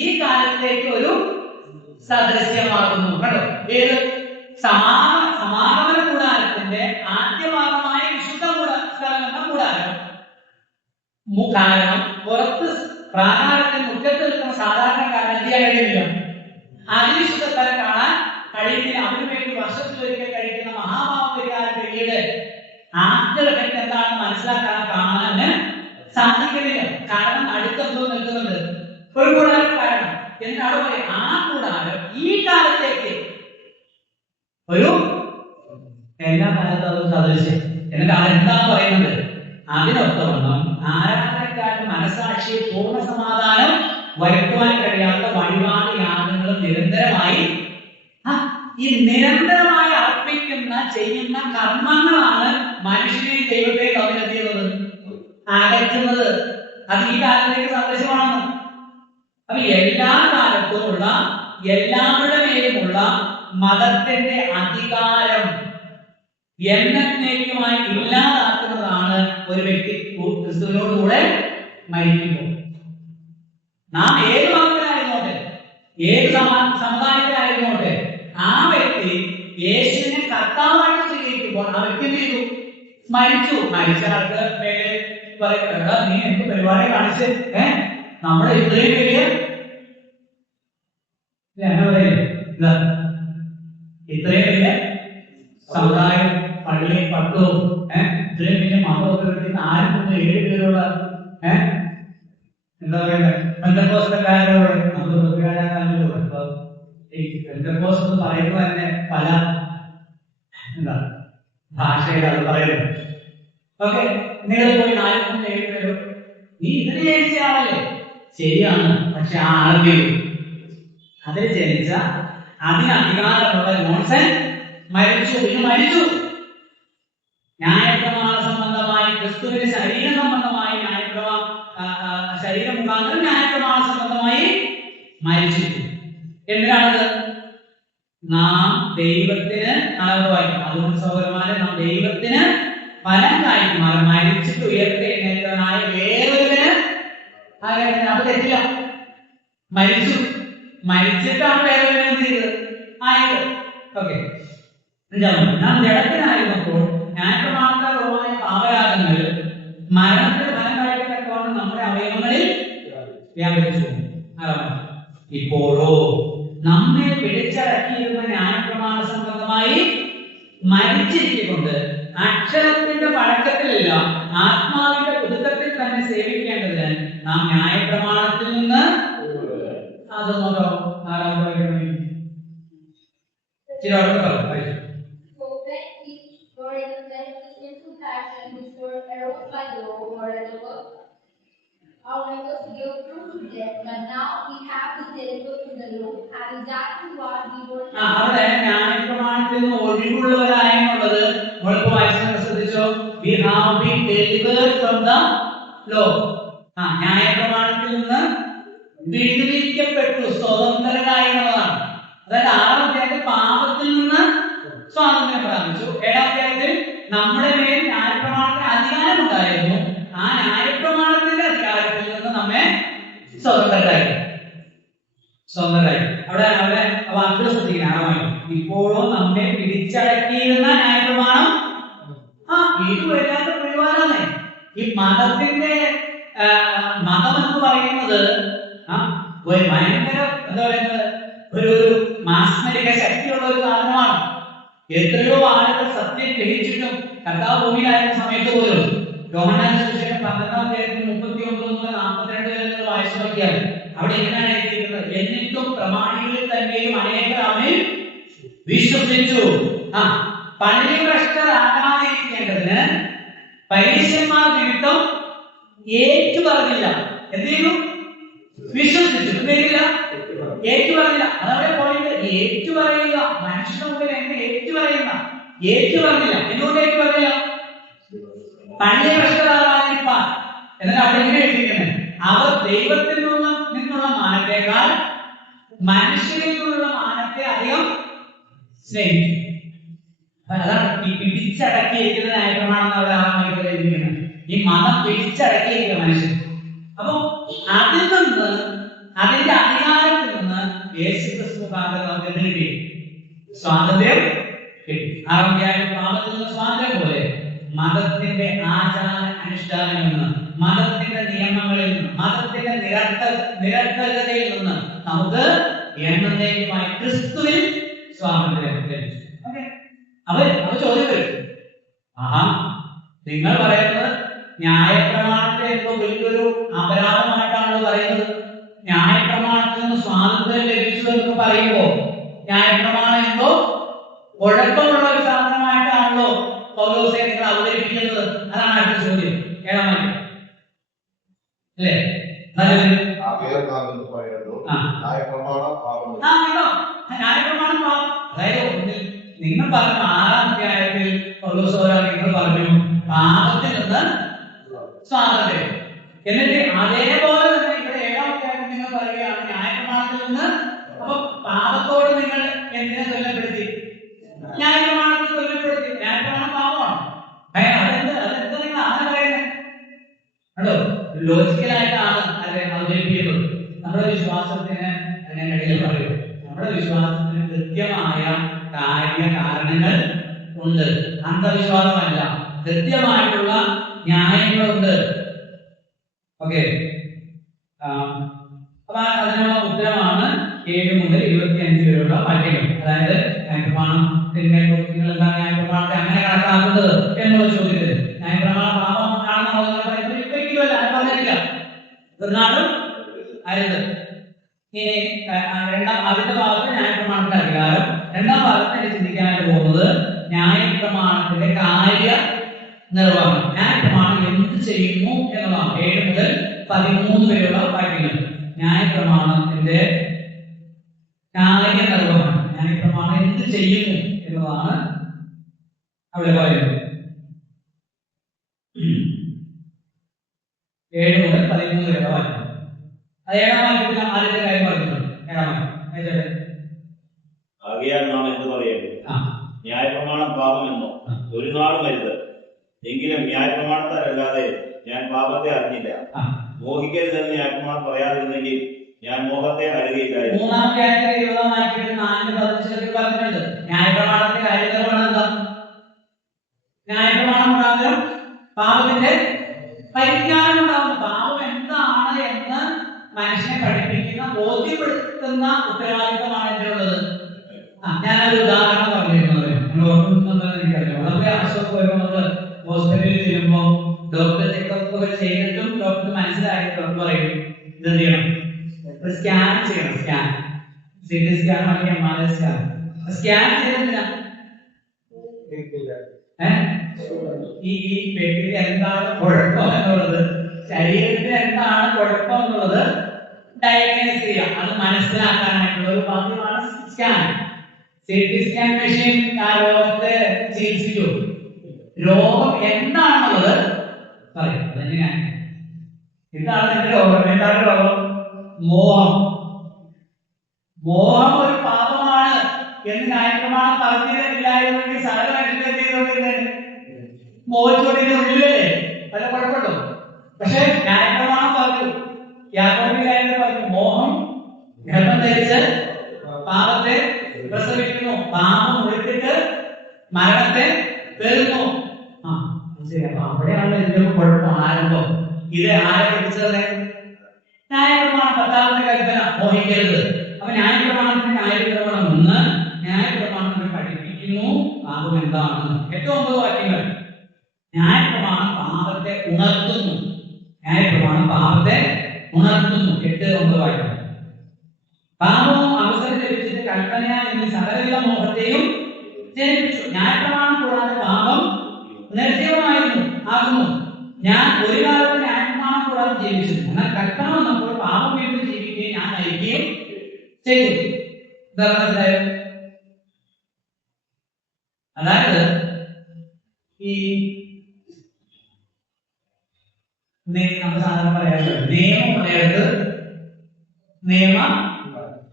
ഈ കാലത്തേക്ക് ഒരു സദൃശ്യമാകുന്നു. കേട്ടോ, ഏത് സമാഗമന കൂടാരത്തിന്റെ ആദ്യഭാഗമായ വിശുദ്ധ സ്ഥലം എന്ന കൂടാരം കാരണം പുറത്ത് പ്രാകാരത്തിന് മുറ്റത്ത് നിൽക്കുന്ന സാധാരണക്കാരൻ എന്ത് ചെയ്യാൻ കഴിയുന്നില്ല, അതിവിശുദ്ധ സ്ഥലം കാണാൻ കഴിയുന്നില്ല. അതിനുവേണ്ടി വർഷത്തിലൊരിക്കൽ കഴിക്കുന്ന മഹാഭാവപരിഹാരം പിന്നീട് ആഫ്റ്റർ എഫക്ട് എന്താണെന്ന് മനസ്സിലാക്കാൻ കാണാന് സാധിക്കുന്നില്ല. കാരണം അടുത്തെന്തോ നിൽക്കുന്നുണ്ട് ഒരു കൂടാരം. കാരണം എന്താണ് പറയുക, ആ കൂടാരം ഈ കാലത്തേക്ക് ഒരു എല്ലാ കാലത്തും അത് സദൃശ്യം. എന്നിട്ട് അതെന്താന്ന് പറയുന്നത്, അതിനൊത്തവണ്ണം ആരാധനക്കാരുടെ മനസാക്ഷിയെ പൂർണ്ണ സമാധാനം വരുത്തുവാൻ കഴിയാത്ത വഴിപാട് യാഗങ്ങളും നിരന്തരമായി ഈ നിരന്തരമായി അർപ്പിക്കുന്ന ചെയ്യുന്ന കർമ്മങ്ങളാണ് മനുഷ്യനെ ദൈവത്തെ തമ്മിലെത്തിയത്, അകറ്റുന്നത്. അത് ഈ കാലത്തേക്ക് സദൃശ്യമാണെന്ന്. അപ്പൊ എല്ലാ കാലത്തുമുള്ള എല്ലാവരുടെ മേലുമുള്ള മതത്തിന്റെ അധികാരം എന്നേക്കുമായി ഇല്ലാതാക്കുന്നതാണ് ഒരു വ്യക്തി ക്രിസ്തുവിനോടുകൂടെ മരിക്കുമ്പോൾ. നാം ഏത് മതത്തിലായിരുന്നോട്ടെ, ഏത് സമുദായത്തിലായിരുന്നോട്ടെ, ആ വ്യക്തി യേശുവിനെ കർത്താവായിട്ട് സ്വീകരിക്കുമ്പോൾ ആ വ്യക്തി എന്ത് ചെയ്തു? മരിച്ചു. മരിച്ച ആൾക്ക് മേലെ പറയപ്പെടാ, നീ എന്ത് പരിപാടി കാണിച്ച് നമ്മുടെ ഇത്രയും വലിയ ഇത്രയും വലിയ സമുദായം, പള്ളി, പട്ടവും ഇത്രയും വലിയ മതമൊക്കെ കിട്ടുന്ന ആരും 7 പേരുള്ള എന്താ പറയുന്നത് പെന്തക്കോസ്തക്കാരോട് നമ്മൾ പെന്തക്കോസ് എന്ന് പറയുമ്പോൾ തന്നെ പല എന്താ ഭാഷയിലാണ് പറയുന്നത്. ഓക്കെ, നിങ്ങൾ പോയി 4-7 പേരും നീ ഇതിന് ജനിച്ച ആളല്ലേ? ശരിയാണ്, പക്ഷെ ആ ആൾക്ക് അതിൽ ജനിച്ച അതിന് അധികാരമുള്ള ജോൺസൺ മരിച്ചു. ഇത് മരിച്ചു. ന്യായപ്രമാണ സംബന്ധമായി, ക്രിസ്തുവിന്റെ ശരീര സംബന്ധമായി, ശരീരം മുഖാന്തരം ന്യായപ്രമാണ സംബന്ധമായി മരിച്ചിരിക്കുന്നു. എന്തിനാണത്? നാം ദൈവത്തിന് അതുകൊണ്ട് സഹോദരന്മാരെ, നാം ദൈവത്തിന് ഫലം കായ്ക്കുമാർ മരിച്ചിട്ട് ഉയർത്തെഴുന്നേറ്റവനായ വേറൊരു അത് തെറ്റില്ല. മരിച്ചിട്ടാണ് വേറൊരു ചെയ്തത് ആയത്. ഓക്കെ, നാം ജഡത്തിനായിരുന്നപ്പോൾ ന്യായപ്രമാണപരമായ പാപരാഗങ്ങൾ മരണത്തിന് ഫലം കായ്ക്കത്തക്കവണ്ണം നമ്മുടെ അവയവങ്ങളിൽ വ്യാപരിച്ചു. ഇപ്പോഴോ നമ്മെ പിടിച്ചടക്കിയിരുന്ന ന്യായപ്രമാണ സംബന്ധമായി മരിച്ചിരിക്കൊണ്ട് അക്ഷരത്തിന്റെ പഴക്കത്തിലല്ല ആത്മാവിന്റെ പുതുക്കത്തിൽ തന്നെ സേവിക്കേണ്ടതിന് നാം ന്യായപ്രമാണത്തിൽ നിന്ന് അതൊന്നോ Our members gave proof to them, but now we have to deliver to the Lord, and exactly what we were. അവിടെ ന്യായപ്രമാണത്തിൽ നിന്ന് ഒഴിവുള്ളവരായെന്നുള്ളത് നമ്മൾക്ക് വായിച്ചാൽ ശ്രദ്ധിച്ചോ. We have been delivered from the law. ന്യായപ്രമാണത്തിൽ നിന്ന് വിടുവിക്കപ്പെട്ടു, സ്വതന്ത്രരായി എന്നുള്ളതാണ്. അതായത് 6-ാം അധ്യായത്തിൽ പാപത്തിൽ നിന്ന് സ്വാതന്ത്ര്യം പ്രാപിച്ചു. 7-ാം അധ്യായത്തിൽ നമ്മുടെ മേൽ ന്യായപ്രമാണത്തിന് അധികാരം ഉണ്ടായിരുന്നു. ആ ന്യായപ്രമാണത്തിന്റെ അധികാരത്തിൽ നിന്ന് നമ്മെ സ്വതന്ത്രരായി. അവിടെ വാക്കുകൾ ശ്രദ്ധിക്കണം. ഇപ്പോഴോ നമ്മെ പിടിച്ചടക്കിയിരുന്ന ന്യായപ്രമാണം ഇത് വല്ലാത്ത പരിപാടിയാണ്. ഈ മതത്തിന്റെ മതം എന്ന് പറയുന്നത് ഭയങ്കര എന്താ പറയുന്നത്, ഒരു മാസ്മരിക ശക്തിയുള്ള ഒരു സാധനമാണ്. എത്രയോ ആളുകൾ സത്യം ഗ്രഹിച്ചിട്ടും കർത്താവ് ഭൂമിയിലായിരുന്ന സമയത്ത് പോലും യോഹന്നാന്റെ സുവിശേഷം 12-ാം അധ്യായത്തിൽ 39-42 വരെ വായിച്ചു നോക്കിയാൽ അവിടെ എങ്ങനെയാണ് എഴുതിയിരിക്കുന്നത്? എന്നിട്ടും പ്രമാണികളിൽ തന്നെയും അനേകർ അവനിൽ വിശ്വസിച്ചു. പള്ളി ഭ്രഷ്ടരാകാതിരിക്കേണ്ടതിന് പരീശന്മാർ നിമിത്തം ഏറ്റു പറഞ്ഞില്ല. എന്തെങ്കിലും വിശ്വസിച്ചു, എന്തെങ്കില്ല ഏറ്റു പറഞ്ഞില്ല. അതവിടെ പോയിട്ട് ഏറ്റു പറയുക, മനുഷ്യന്റെ മുമ്പിൽ എന്നെ ഏറ്റു പറയുന്ന ഏറ്റു പറഞ്ഞില്ല. എന്തുകൊണ്ട് ഏറ്റു പറഞ്ഞില്ല? പള്ളി ഭ്രഷ്ടരാകാതിരിക്കാൻ. എന്നിട്ട് അവിടെ എങ്ങനെ എഴുതിയിരിക്കുന്നത്? അവർ ദൈവത്തിൽ നിന്നുള്ള മാനത്തേക്കാൾ മനുഷ്യരിൽ നിന്നുള്ള മാനത്തെ അധികം സ്നേഹിച്ചു. അതാണ് ഈ പിടിച്ചടക്കിയിരിക്കുന്ന ന്യായപ്രമാണം അവിടെ എഴുതിയിരിക്കുന്നത്. ഈ മതം പിടിച്ചടക്കിയിരിക്കുക മനുഷ്യൻ. അപ്പൊ അതിൽ നിന്ന്, അതിന്റെ അധികാരത്തിൽ നിന്ന് യേശുക്രിസ്തു മുഖാന്തരം നമുക്ക് എന്ത് കിട്ടി? സ്വാതന്ത്ര്യം കിട്ടി. 6-ാം അധ്യായം പാപത്തിൽ നിന്ന് സ്വാതന്ത്ര്യം പോലെ മതത്തിന്റെ ആചാര അനുഷ്ഠാനങ്ങളിൽ നിന്ന്, മതത്തിന്റെ നിയമങ്ങളിൽ നിന്ന്, മതത്തിന്റെ നിരർത്ഥകതയിൽ നിന്ന് നമുക്ക് എന്നേക്കുമായി ക്രിസ്തുവിൽ സ്വാതന്ത്ര്യം ലഭിച്ചു. അവർ ചോദിച്ചു, നിങ്ങൾ പറയുന്നത് ന്യായപ്രമാണത്തെ എന്തോ വലിയൊരു അപരാധമായിട്ടാണല്ലോ പറയുന്നത്. ന്യായപ്രമാണത്തിൽ നിന്ന് സ്വാതന്ത്ര്യം ലഭിച്ചു എന്ന് പറയുമ്പോ ന്യായപ്രമാണം എന്തോ കുഴപ്പമുള്ള ഒരു സാധനമായിട്ടാണല്ലോ പൗലോസെ നിങ്ങൾ അവതരിപ്പിക്കുന്നത്. അതാണ് അടുത്ത ചോദ്യം. കേൾക്കാൻ അല്ലേ? അതായത് നിങ്ങൾ പറഞ്ഞു 6-ാം അധ്യായത്തിൽ പൗലോസ് നിങ്ങൾ പറഞ്ഞു പാപത്തിൽ നിന്ന് സ്വാതന്ത്ര്യം. എന്നിട്ട് അതേപോലെ തന്നെ ഇവിടെ 7-ാം അധ്യായത്തിൽ നിങ്ങൾ പറയുകയാണ് ന്യായപ്രമാണത്തിൽ നിന്ന്. അപ്പൊ പാപത്തോട് നിങ്ങൾ എന്തിനെ കൊല്ലപ്പെടുത്തി? ന്യായപ്രമാണത്തിൽ കൊല്ലപ്പെടുത്തി. ന്യായപ്രമാണം പാപമാണ്. അതെന്താ നിങ്ങൾ അങ്ങനെ പറയുന്നത്? കണ്ടോ, ലോജിക്കലായിട്ടാണ് അല്ലെ അവതരിപ്പിക്കുന്നത്. നമ്മുടെ വിശ്വാസത്തിന് ഇടയിൽ പറയും, നമ്മുടെ വിശ്വാസത്തിന് കൃത്യമായ കാര്യകാരണങ്ങൾ ഉണ്ട്. അന്ധവിശ്വാസമല്ല, കൃത്യമായിട്ടുള്ള ന്യായങ്ങളുണ്ട്. ഓക്കെ, അപ്പൊ അതിനുള്ള ഉത്തരമാണ് 7 മുതൽ 25 വരെയുള്ള വാക്യങ്ങൾ. അതായത് ന്യായപ്രമാണത്തിന്റെ നിങ്ങൾ എന്താ ന്യായപ്രമാണത്തെ അങ്ങനെ കണക്കാക്കുന്നത് എന്നുള്ള ചോദ്യത്തിന് ന്യായപ്രമാണം പാപമാണെന്ന് പറയുന്നത് ഒരിക്കലുമല്ല, അത് പറഞ്ഞിട്ടില്ല. എന്നാലും അരുത്. ഇനി ആദ്യത്തെ ഭാഗത്ത് ന്യായപ്രമാണത്തിന്റെ അധികാരം, 2-ാം ഭാഗത്ത് ചിന്തിക്കാനായിട്ട് പോകുന്നത് ന്യായപ്രമാണത്തിന്റെ കാര്യ നിർവഹണം. ന്യായപ്രമാണം എന്ത് ചെയ്യുന്നു എന്നുള്ളതാണ്. 7 മുതൽ 13 വരെയുള്ള വാക്യങ്ങൾ. ന്യായപ്രമാണത്തിന്റെ കാര്യ നിർവഹണം, ന്യായപ്രമാണം എന്ത് ചെയ്യുന്നു എന്നതാണ് അവിടെ പറയുന്നത്. 7 മുതൽ 13 വരെയുള്ള വാക്യം. അത് 7-ാം വാക്യത്തിൽ ആദ്യത്തെ കാര്യം പറഞ്ഞിട്ടുണ്ട്. 7-ാം വാക്യം ആകയാൽ നാം എന്ത് പറയുന്നു? ന്യായപ്രമാണം പാപമെന്നോ? ഒരു നാളും അരുത്. എങ്കിലും ന്യായപ്രമാണത്താലല്ലാതെ ഞാൻ പാപത്തെ അറിഞ്ഞില്ല. മോഹിക്കരുതെന്ന് ന്യായപ്രമാണം പറയാതിരുന്നെങ്കിൽ ഞാൻ മോഹത്തെ അറിയുകയില്ലായിരുന്നു. 3-ാം അധ്യായത്തിലെ 20-ാം വാക്യത്തിൽ 4-15 പറഞ്ഞിട്ടുണ്ട് ന്യായപ്രമാണത്തിന്റെ കാര്യം എന്താ? ന്യായപ്രമാണം മുഖാന്തരം പാപത്തിന്റെ പരിജ്ഞാനം ഉണ്ടാകുന്നു. പാപം എന്താണ് എന്ന് മനുഷ്യനെ പഠിപ്പിക്കുന്ന, ബോധ്യപ്പെടുത്തുന്ന ഉത്തരവാദിത്തമാണ് ഇതിനുള്ളത്. ഞാനൊരു ഉദാഹരണം പറഞ്ഞിരുന്നത് എനിക്കറിയാം. വളരെ അസുഖം വരുമ്പോൾ നമ്മൾ ഹോസ്പിറ്റലിൽ ചെല്ലുമ്പോൾ ഡോക്ടർ ചെക്കപ്പ് ഒക്കെ ചെയ്തിട്ടും ഡോക്ടർ മനസ്സിലായിട്ട് ഡോക്ടർ പറയും ഇതെന്ത് ചെയ്യണം, സ്കാൻ ചെയ്യണം. സ്കാൻ, CT സ്കാൻ അല്ലെങ്കിൽ MRI സ്കാൻ. സ്കാൻ ചെയ്തിട്ടില്ല ഈ വ്യക്തിക്ക് എന്താണ് കുഴപ്പം എന്നുള്ളത്, ശരീരത്തിന് എന്താണ് കുഴപ്പം എന്നുള്ളത് ഡയഗ്നോസ് ചെയ്യാം. അത് മനസ്സിലാക്കാനായിട്ടുള്ള ഒരു മാധ്യമമാണ് സ്കാൻ. CT സ്കാൻ മെഷീൻ ആ രോഗത്തെ ചികിത്സിച്ചു. രോഗം എന്താണെന്നുള്ളത് പറയും. അതെങ്ങനെയാണ്, ഇതാണ് എന്റെ രോഗം, എന്താണ് രോഗം, മോഹം. മോഹം ഒരു പാപമാണ് എന്ന് ന്യായപ്രമാണം പറഞ്ഞില്ലായിരുന്നെങ്കിൽ സകല മനുഷ്യരെ എന്ത് ചെയ്തുകൊണ്ടിരുന്നത്? മോഹിച്ചുകൊണ്ടിരുന്നില്ലേ? വല്ല കുഴപ്പമുണ്ടോ? പക്ഷെ ന്യായപ്രമാണം പറഞ്ഞു, യാക്കോബിലായിരുന്നു പറഞ്ഞു, മോഹം ഗർഭം ധരിച്ച് പാപത്തെ പ്രസവിക്കുന്നു, പാപം ഒഴിച്ചിട്ട് മരണത്തെ തരുന്നു. ശരി, അപ്പൊ അവിടെയാണ് ഇതിന്റെ കുഴപ്പം ആരംഭം. ഇത് ആരെ പഠിച്ചത്? ന്യായപ്രമാണം 10ാമത്തെ കൽപ്പന മോഹിക്കരുത്. അപ്പൊ ന്യായപ്രമാണത്തിന് ന്യായപ്രമാണം 1, ന്യായപ്രമാണം പഠിപ്പിക്കുന്നു പാപം എന്താണ്. 8-9 വാക്യങ്ങൾ. ന്യായപ്രമാണം പാപത്തെ ഉണർത്തുന്നു. ന്യായപ്രമാണം പാപത്തെ ഉണർത്തുന്നു. 8-9 വാക്യങ്ങൾ. പാപവും അവസരം ലഭിച്ചിട്ട് കൽപ്പനയാൽ നിങ്ങൾ സകലവിധ മോഹത്തെയും ജനിപ്പിച്ചു. ന്യായപ്രമാണം കൂടാതെ പാപം നിർജ്ജീവമായിരുന്നു ആകുന്നു. ഞാൻ ഒരു കാലത്ത് ന്യായപ്രമാണം കൂടാതെ ജീവിച്ചിരുന്നു. എന്നാൽ കൽപ്പന വന്നപ്പോൾ പാപം വീണ്ടും ജീവിക്കുകയും ഞാൻ നയിക്കുകയും ചെയ്തു. മനസ്സിലായോ? അതായത് ഈ നമ്മൾ സാധാരണ പറയാറുണ്ട്, നിയമം ഉള്ളിടത്ത് നിയമ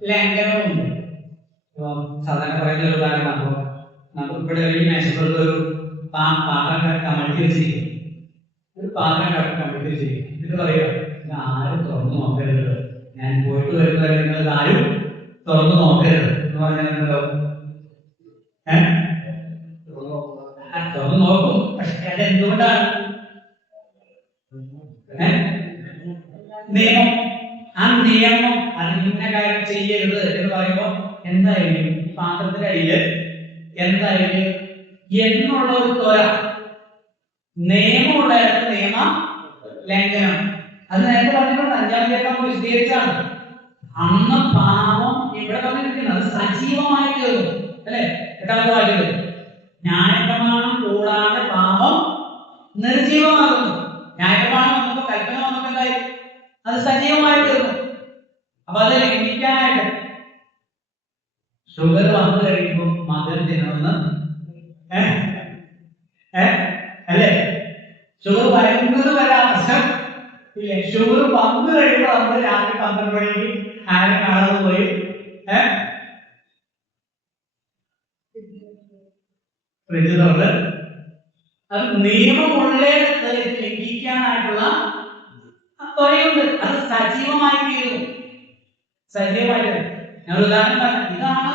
ലംഘനവുമുണ്ട്. സാധാരണ പറയുന്ന ഒരു ഉദാഹരണം, നമുക്ക് ഇവിടെ ഈ മേശപ്പുറത്ത് ഒരു പാത്രം കമഴ്ത്തി വെച്ചിരിക്കും. ഒരു പാത്രം കമഴ്ത്തി വെച്ചിരിക്കും. ഇത് പറയുക, ഇത് ആരും തുറന്നു നോക്കരുത്, ഞാൻ പോയിട്ട് വരുന്നവരെ നിങ്ങൾ ആരും തുറന്നു നോക്കരുത് എന്ന് പറഞ്ഞാൽ തുറന്നു നോക്കും. പക്ഷെ അത് എന്തുകൊണ്ടാണ്? നിയമം, ആ നിയമം അത് ഇന്ന കാര്യം ചെയ്യരുത് എന്ന് പറയുമ്പോ എന്തായാലും ഈ പാത്രത്തിന്റെ അടിയില് എന്തായാലും എന്നുള്ള ഒരു ത്വര, നിയമമുള്ളായിരുന്നു നിയമ ലംഘനം. അത് നേരത്തെ പറഞ്ഞിട്ടുണ്ട്, 5-ാം അധ്യായം വിശദീകരിച്ചാണ്. അന്ന് പാപം ഇവിടെ പറഞ്ഞിരിക്കുന്നത് സജീവമായി തീർന്നു അല്ലെ? 8-ാമത്തെ വാക്യത്തിൽ ന്യായപ്രമാണം കൂടാതെ പാപം നിർജീവമാകുന്നു. ന്യായപ്രമാണം വന്നപ്പോ, കൽപ്പന വന്നപ്പോ എന്തായി? അത് സജീവമായി തീർന്നു. അപ്പൊ അത് ലംഘിക്കാനായിട്ട് ഷുഗർ വന്നു കഴിയുമ്പോൾ മധുരം തിന്നണമെന്ന് അല്ലേ? ഷുഗർ വരുന്നത് വരാ പ്രശ്നം ഇല്ലേ? ഷുഗർ വന്നു കഴിയുമ്പോൾ നമ്മൾ രാത്രി 12 മണിക്ക് ആരും കാണാതെ പോയി ഫ്രിഡ്ജ് തുറന്ന് അത് നിയമമുള്ളേ ലംഘിക്കാനായിട്ടുള്ള ത്വരയുണ്ട്. അത് സജീവമായി തീരുന്നു. സജീവമായിട്ട് ഞാൻ ഉദാഹരണം പറഞ്ഞു, ഇതാണ്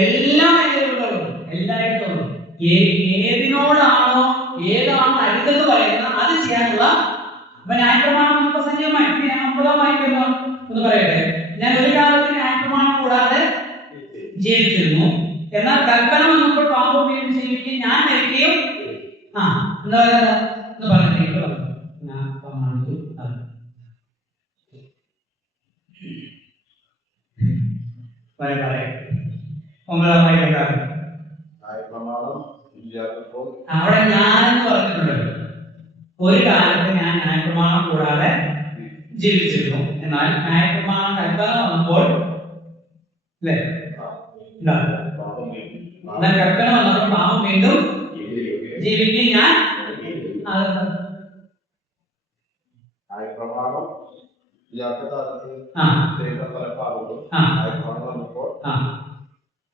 എല്ലാ മേഖലകളിലും എല്ലായിടത്തും ഏതിനോടാണോ ഏതാണ് അരുതെന്ന് പറയുന്നത് അത് ചെയ്യാനുള്ള. അപ്പൊ ന്യായപ്രമാണം നമുക്ക് സജീവമായി. ഞാൻ 9-ാം വാക്യം ഒന്ന് പറയട്ടെ. ഞാൻ ഒരു കാലത്ത് ന്യായപ്രമാണം കൂടാതെ ജീവിച്ചിരുന്നു, എന്നാൽ കൽപ്പന വന്നപ്പോൾ പാപം വീണ്ടും ജീവിക്കുകയും ഞാൻ മരിക്കുകയും എന്താ പറയുക എന്ന് പറഞ്ഞിട്ട് ഞാൻ പ്രമാണിച്ചു. അവിടെ ഞാനെന്ന് പറഞ്ഞിട്ടുണ്ട്. ഒരു കാലത്ത് ഞാൻ ന്യായപ്രമാണം കൂടാതെ ജീവിച്ചിരുന്നു, എന്നാൽ ന്യായപ്രമാണം കൽപ്പന വന്നപ്പോൾ അല്ലേ കൽപ്പന വന്നപ്പോൾ പാപം വീണ്ടും ജീവിക്കുകയും ഞാൻ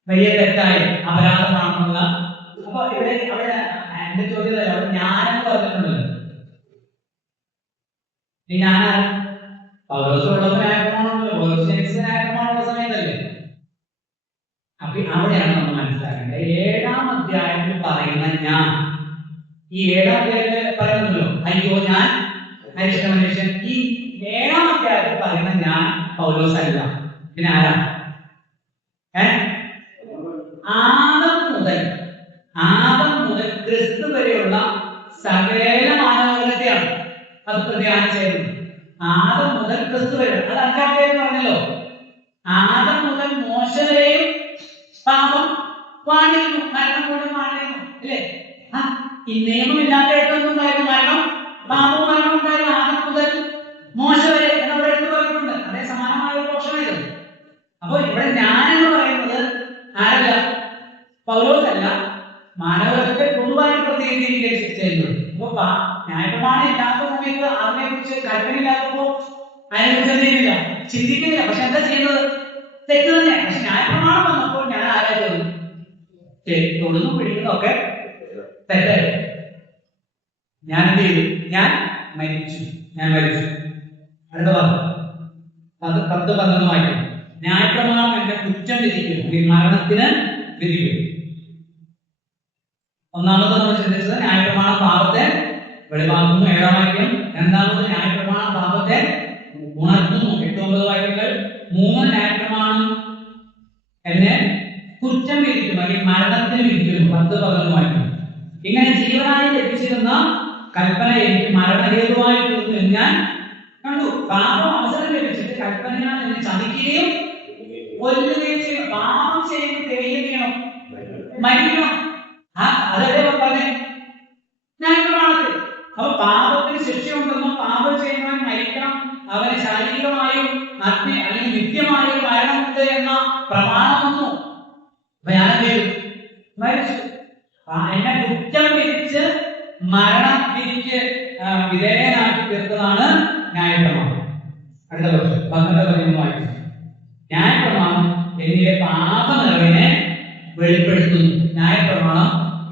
വലിയ തെറ്റായി അപരാധമാണെന്നുള്ള. അപ്പൊ ഇവിടെ അവിടെ എന്റെ ചോദ്യം ഞാനെന്ന് പറഞ്ഞിട്ടുണ്ടല്ലോ. ഞാൻ പൗലോസുള്ളപ്പോ ന്യായപ്രമാണമല്ലോ, ന്യായപ്രമാണമുള്ള സമയത്തല്ലേ. അപ്പൊ അവിടെയാണ് നമ്മൾ മനസ്സിലാക്കേണ്ടത്. 7-ാം അധ്യായത്തിൽ പറയുന്ന ഞാൻ, ഈ 7-ാം അധ്യായത്തിൽ പറയുന്നല്ലോ അയ്യോ ഞാൻ മനുഷ്യ മനുഷ്യൻ. ഈ 7-ാം അധ്യായത്തിൽ പറയുന്ന ഞാൻ പൗലോസല്ല, പിന്നെ ആരാ? ആദം മുതൽ ക്രിസ്തു വരെയുള്ള സകല മാനവകുലത്തെയാണ് അത് പ്രതിദാനം ചെയ്യുന്നത്. ആദം മുതൽ ക്രിസ്തു വരെ, അത് 5-ാം അധ്യായം പറഞ്ഞല്ലോ. ആദം മുതൽ മോശ വരെയും പാപം വാണിരുന്നു, മരണം കൊണ്ട് വാണിരുന്നു അല്ലേ? ഈ നിയമമില്ലാത്ത ഉണ്ടായിരുന്നു മരണം, പാപവും മരണം ഉണ്ടായിരുന്നു ആദം മുതൽ മോശ വരെ എന്നവിടെ എടുത്തു പറഞ്ഞിട്ടുണ്ട്. അതേ സമാനമായ ഒരു പോഷണമായിരുന്നു. അപ്പൊ ഇവിടെ ഞാനെന്ന് പറയുന്നത് ആരല്ല? പൗലോസല്ല, മാനവത്തെ പൊതുവായി പ്രതിനിധീകരിക്കുന്നു. അപ്പൊ ന്യായപ്രമാണം ഇല്ലാത്ത സമയത്ത് അതിനെ കുറിച്ച് കൽപ്പനയില്ലാത്തപ്പോ അതിനെക്കുറിച്ച് എന്ത് ചെയ്യുന്നില്ല, ചിന്തിക്കുന്നില്ല. പക്ഷെ എന്താ ചെയ്യുന്നത്? തെറ്റ് തന്നെയാണ്. പക്ഷെ ന്യായപ്രമാണം വന്നപ്പോൾ ഞാൻ ആരാ ചെയ്തു? തൊടുന്നു പിടിക്കുന്നു ഒക്കെ തെറ്റായി. ഞാൻ എന്ത് ചെയ്തു? ഞാൻ മരിച്ചു. അടുത്ത ഭാഗം 10-11 വായിക്കണം. ന്യായപ്രമാണം എന്റെ കുറ്റം വിധിക്കും, മരണത്തിന് വിധിക്കും. ഒന്നാമത് നമ്മൾ ചിന്തിച്ചത് ന്യായപ്രമാണം പാപത്തെ വെളിവാക്കുന്നു, 7-ാം വാക്യം. രണ്ടാമത് ന്യായപ്രമാണം പാപത്തെ ഉണർത്തുന്നു, 8-9 വാക്യങ്ങൾ. 3 ന്യായപ്രമാണം എന്നെ കുറ്റം വിധിക്കും, അല്ലെങ്കിൽ മരണത്തിന് വിധിക്കുന്നു, 10-11 വാക്യം. ഇങ്ങനെ ജീവനായി ലഭിച്ചിരുന്ന കൽപ്പന എനിക്ക് മരണഹേതുവായി തീർന്നു എന്ന് ഞാൻ കണ്ടു. പാപം അവസരം ലഭിച്ചിട്ട് കൽപ്പനയാൽ എന്നെ ചതിക്കുകയും കൊല്ലുകയും ചെയ്യണം. പാപം ചെയ്യുമ്പോൾ തെളിയുകയും മരിക്കണം. അതല്ലേ പറഞ്ഞേ ന്യായപ്രമാണത്തിൽ. അപ്പൊ പാപത്തിന് ശിക്ഷയുണ്ടെന്നും പാപം ചെയ്യുന്നവൻ മരിക്കണം, അവന് ശാരീരികമായും അല്ലെങ്കിൽ നിത്യമായും മരണമുണ്ട് എന്ന പ്രമാണമൊന്നു മരിച്ചു. എന്നെ കുറ്റം വിധിച്ച് മരണം വിധിക്ക് വിധേയനാക്കി തീർത്തതാണ് ന്യായപ്രമാണം. അടുത്ത വർഷം 12-13 വായിച്ചു. ന്യായപ്രമാണം എന്നിലെ പാപ നിറവിനെ വെളിപ്പെടുത്തുന്നു. ന്യായപ്രമാണം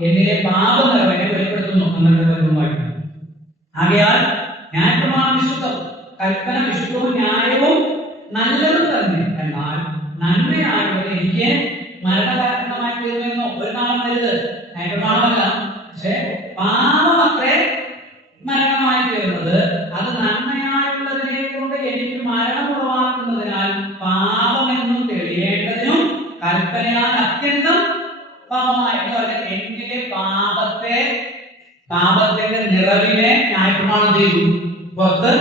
എന്നിലെ പാപ നിറവിനെ വെളിപ്പെടുത്തുന്നു. 12-13 വായിച്ചു. ആകയാൽ ന്യായപ്രമാണം വിശുദ്ധം, കൽപ്പന വിശുദ്ധവും ന്യായവും നല്ലതും തന്നെ. എന്നാൽ നന്മയായിട്ടുള്ളത് എനിക്ക് മരണകാരണമായി തീർന്നു. ഒരു നാമം വലുത് ന്യായപ്രമാണമല്ല, പക്ഷെ പാപം അത്രേ മരണമായി തീർന്നത്. അത് നന്മയായിട്ടുള്ളതിനെ കൊണ്ട് എനിക്ക് മരണം ഉളവാക്കുന്നതിനാൽ പാപമെന്നും തെളിയേണ്ടതിനും കൽപ്പനയാൽ അത്യന്തം പാപമായി എന്ന് പറഞ്ഞാൽ എന്നിലെ പാപത്തിന്റെ നിറവിനെ ന്യായപ്രമാണം ചെയ്തു പുറത്ത്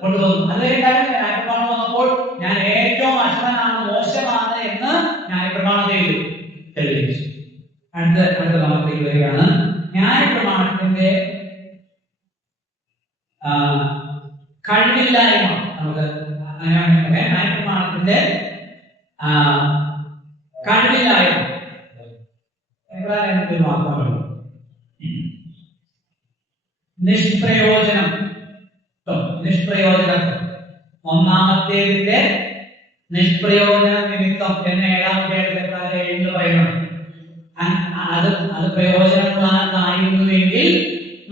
കൊണ്ടുവന്നു. അത് കഴിഞ്ഞാൽ ന്യായപ്രമാണം വന്നപ്പോൾ ഞാൻ ഏറ്റവും അശ്വനാണ്, മോശമാണ് എന്ന് ന്യായപ്രമാണം ചെയ്തു തെളിയിച്ചു. അടുത്ത ഭാഗത്തേക്ക് വരികയാണ്. ന്യായപ്രമാണത്തിന്റെ കഴിവില്ലായ്മ. നമുക്ക് ന്യായപ്രമാണത്തിന്റെ കഴിവില്ലായ്മ മാത്രമല്ല, നിഷ്പ്രയോജനം. ഒന്നാമത്തേതിന്റെ നിഷ്പ്രയോജന നിമിത്തം എന്ന് 7-ാം അധ്യായത്തിൽ പറയണം. അത് പ്രയോജനമുള്ളതായിരുന്നുവെങ്കിൽ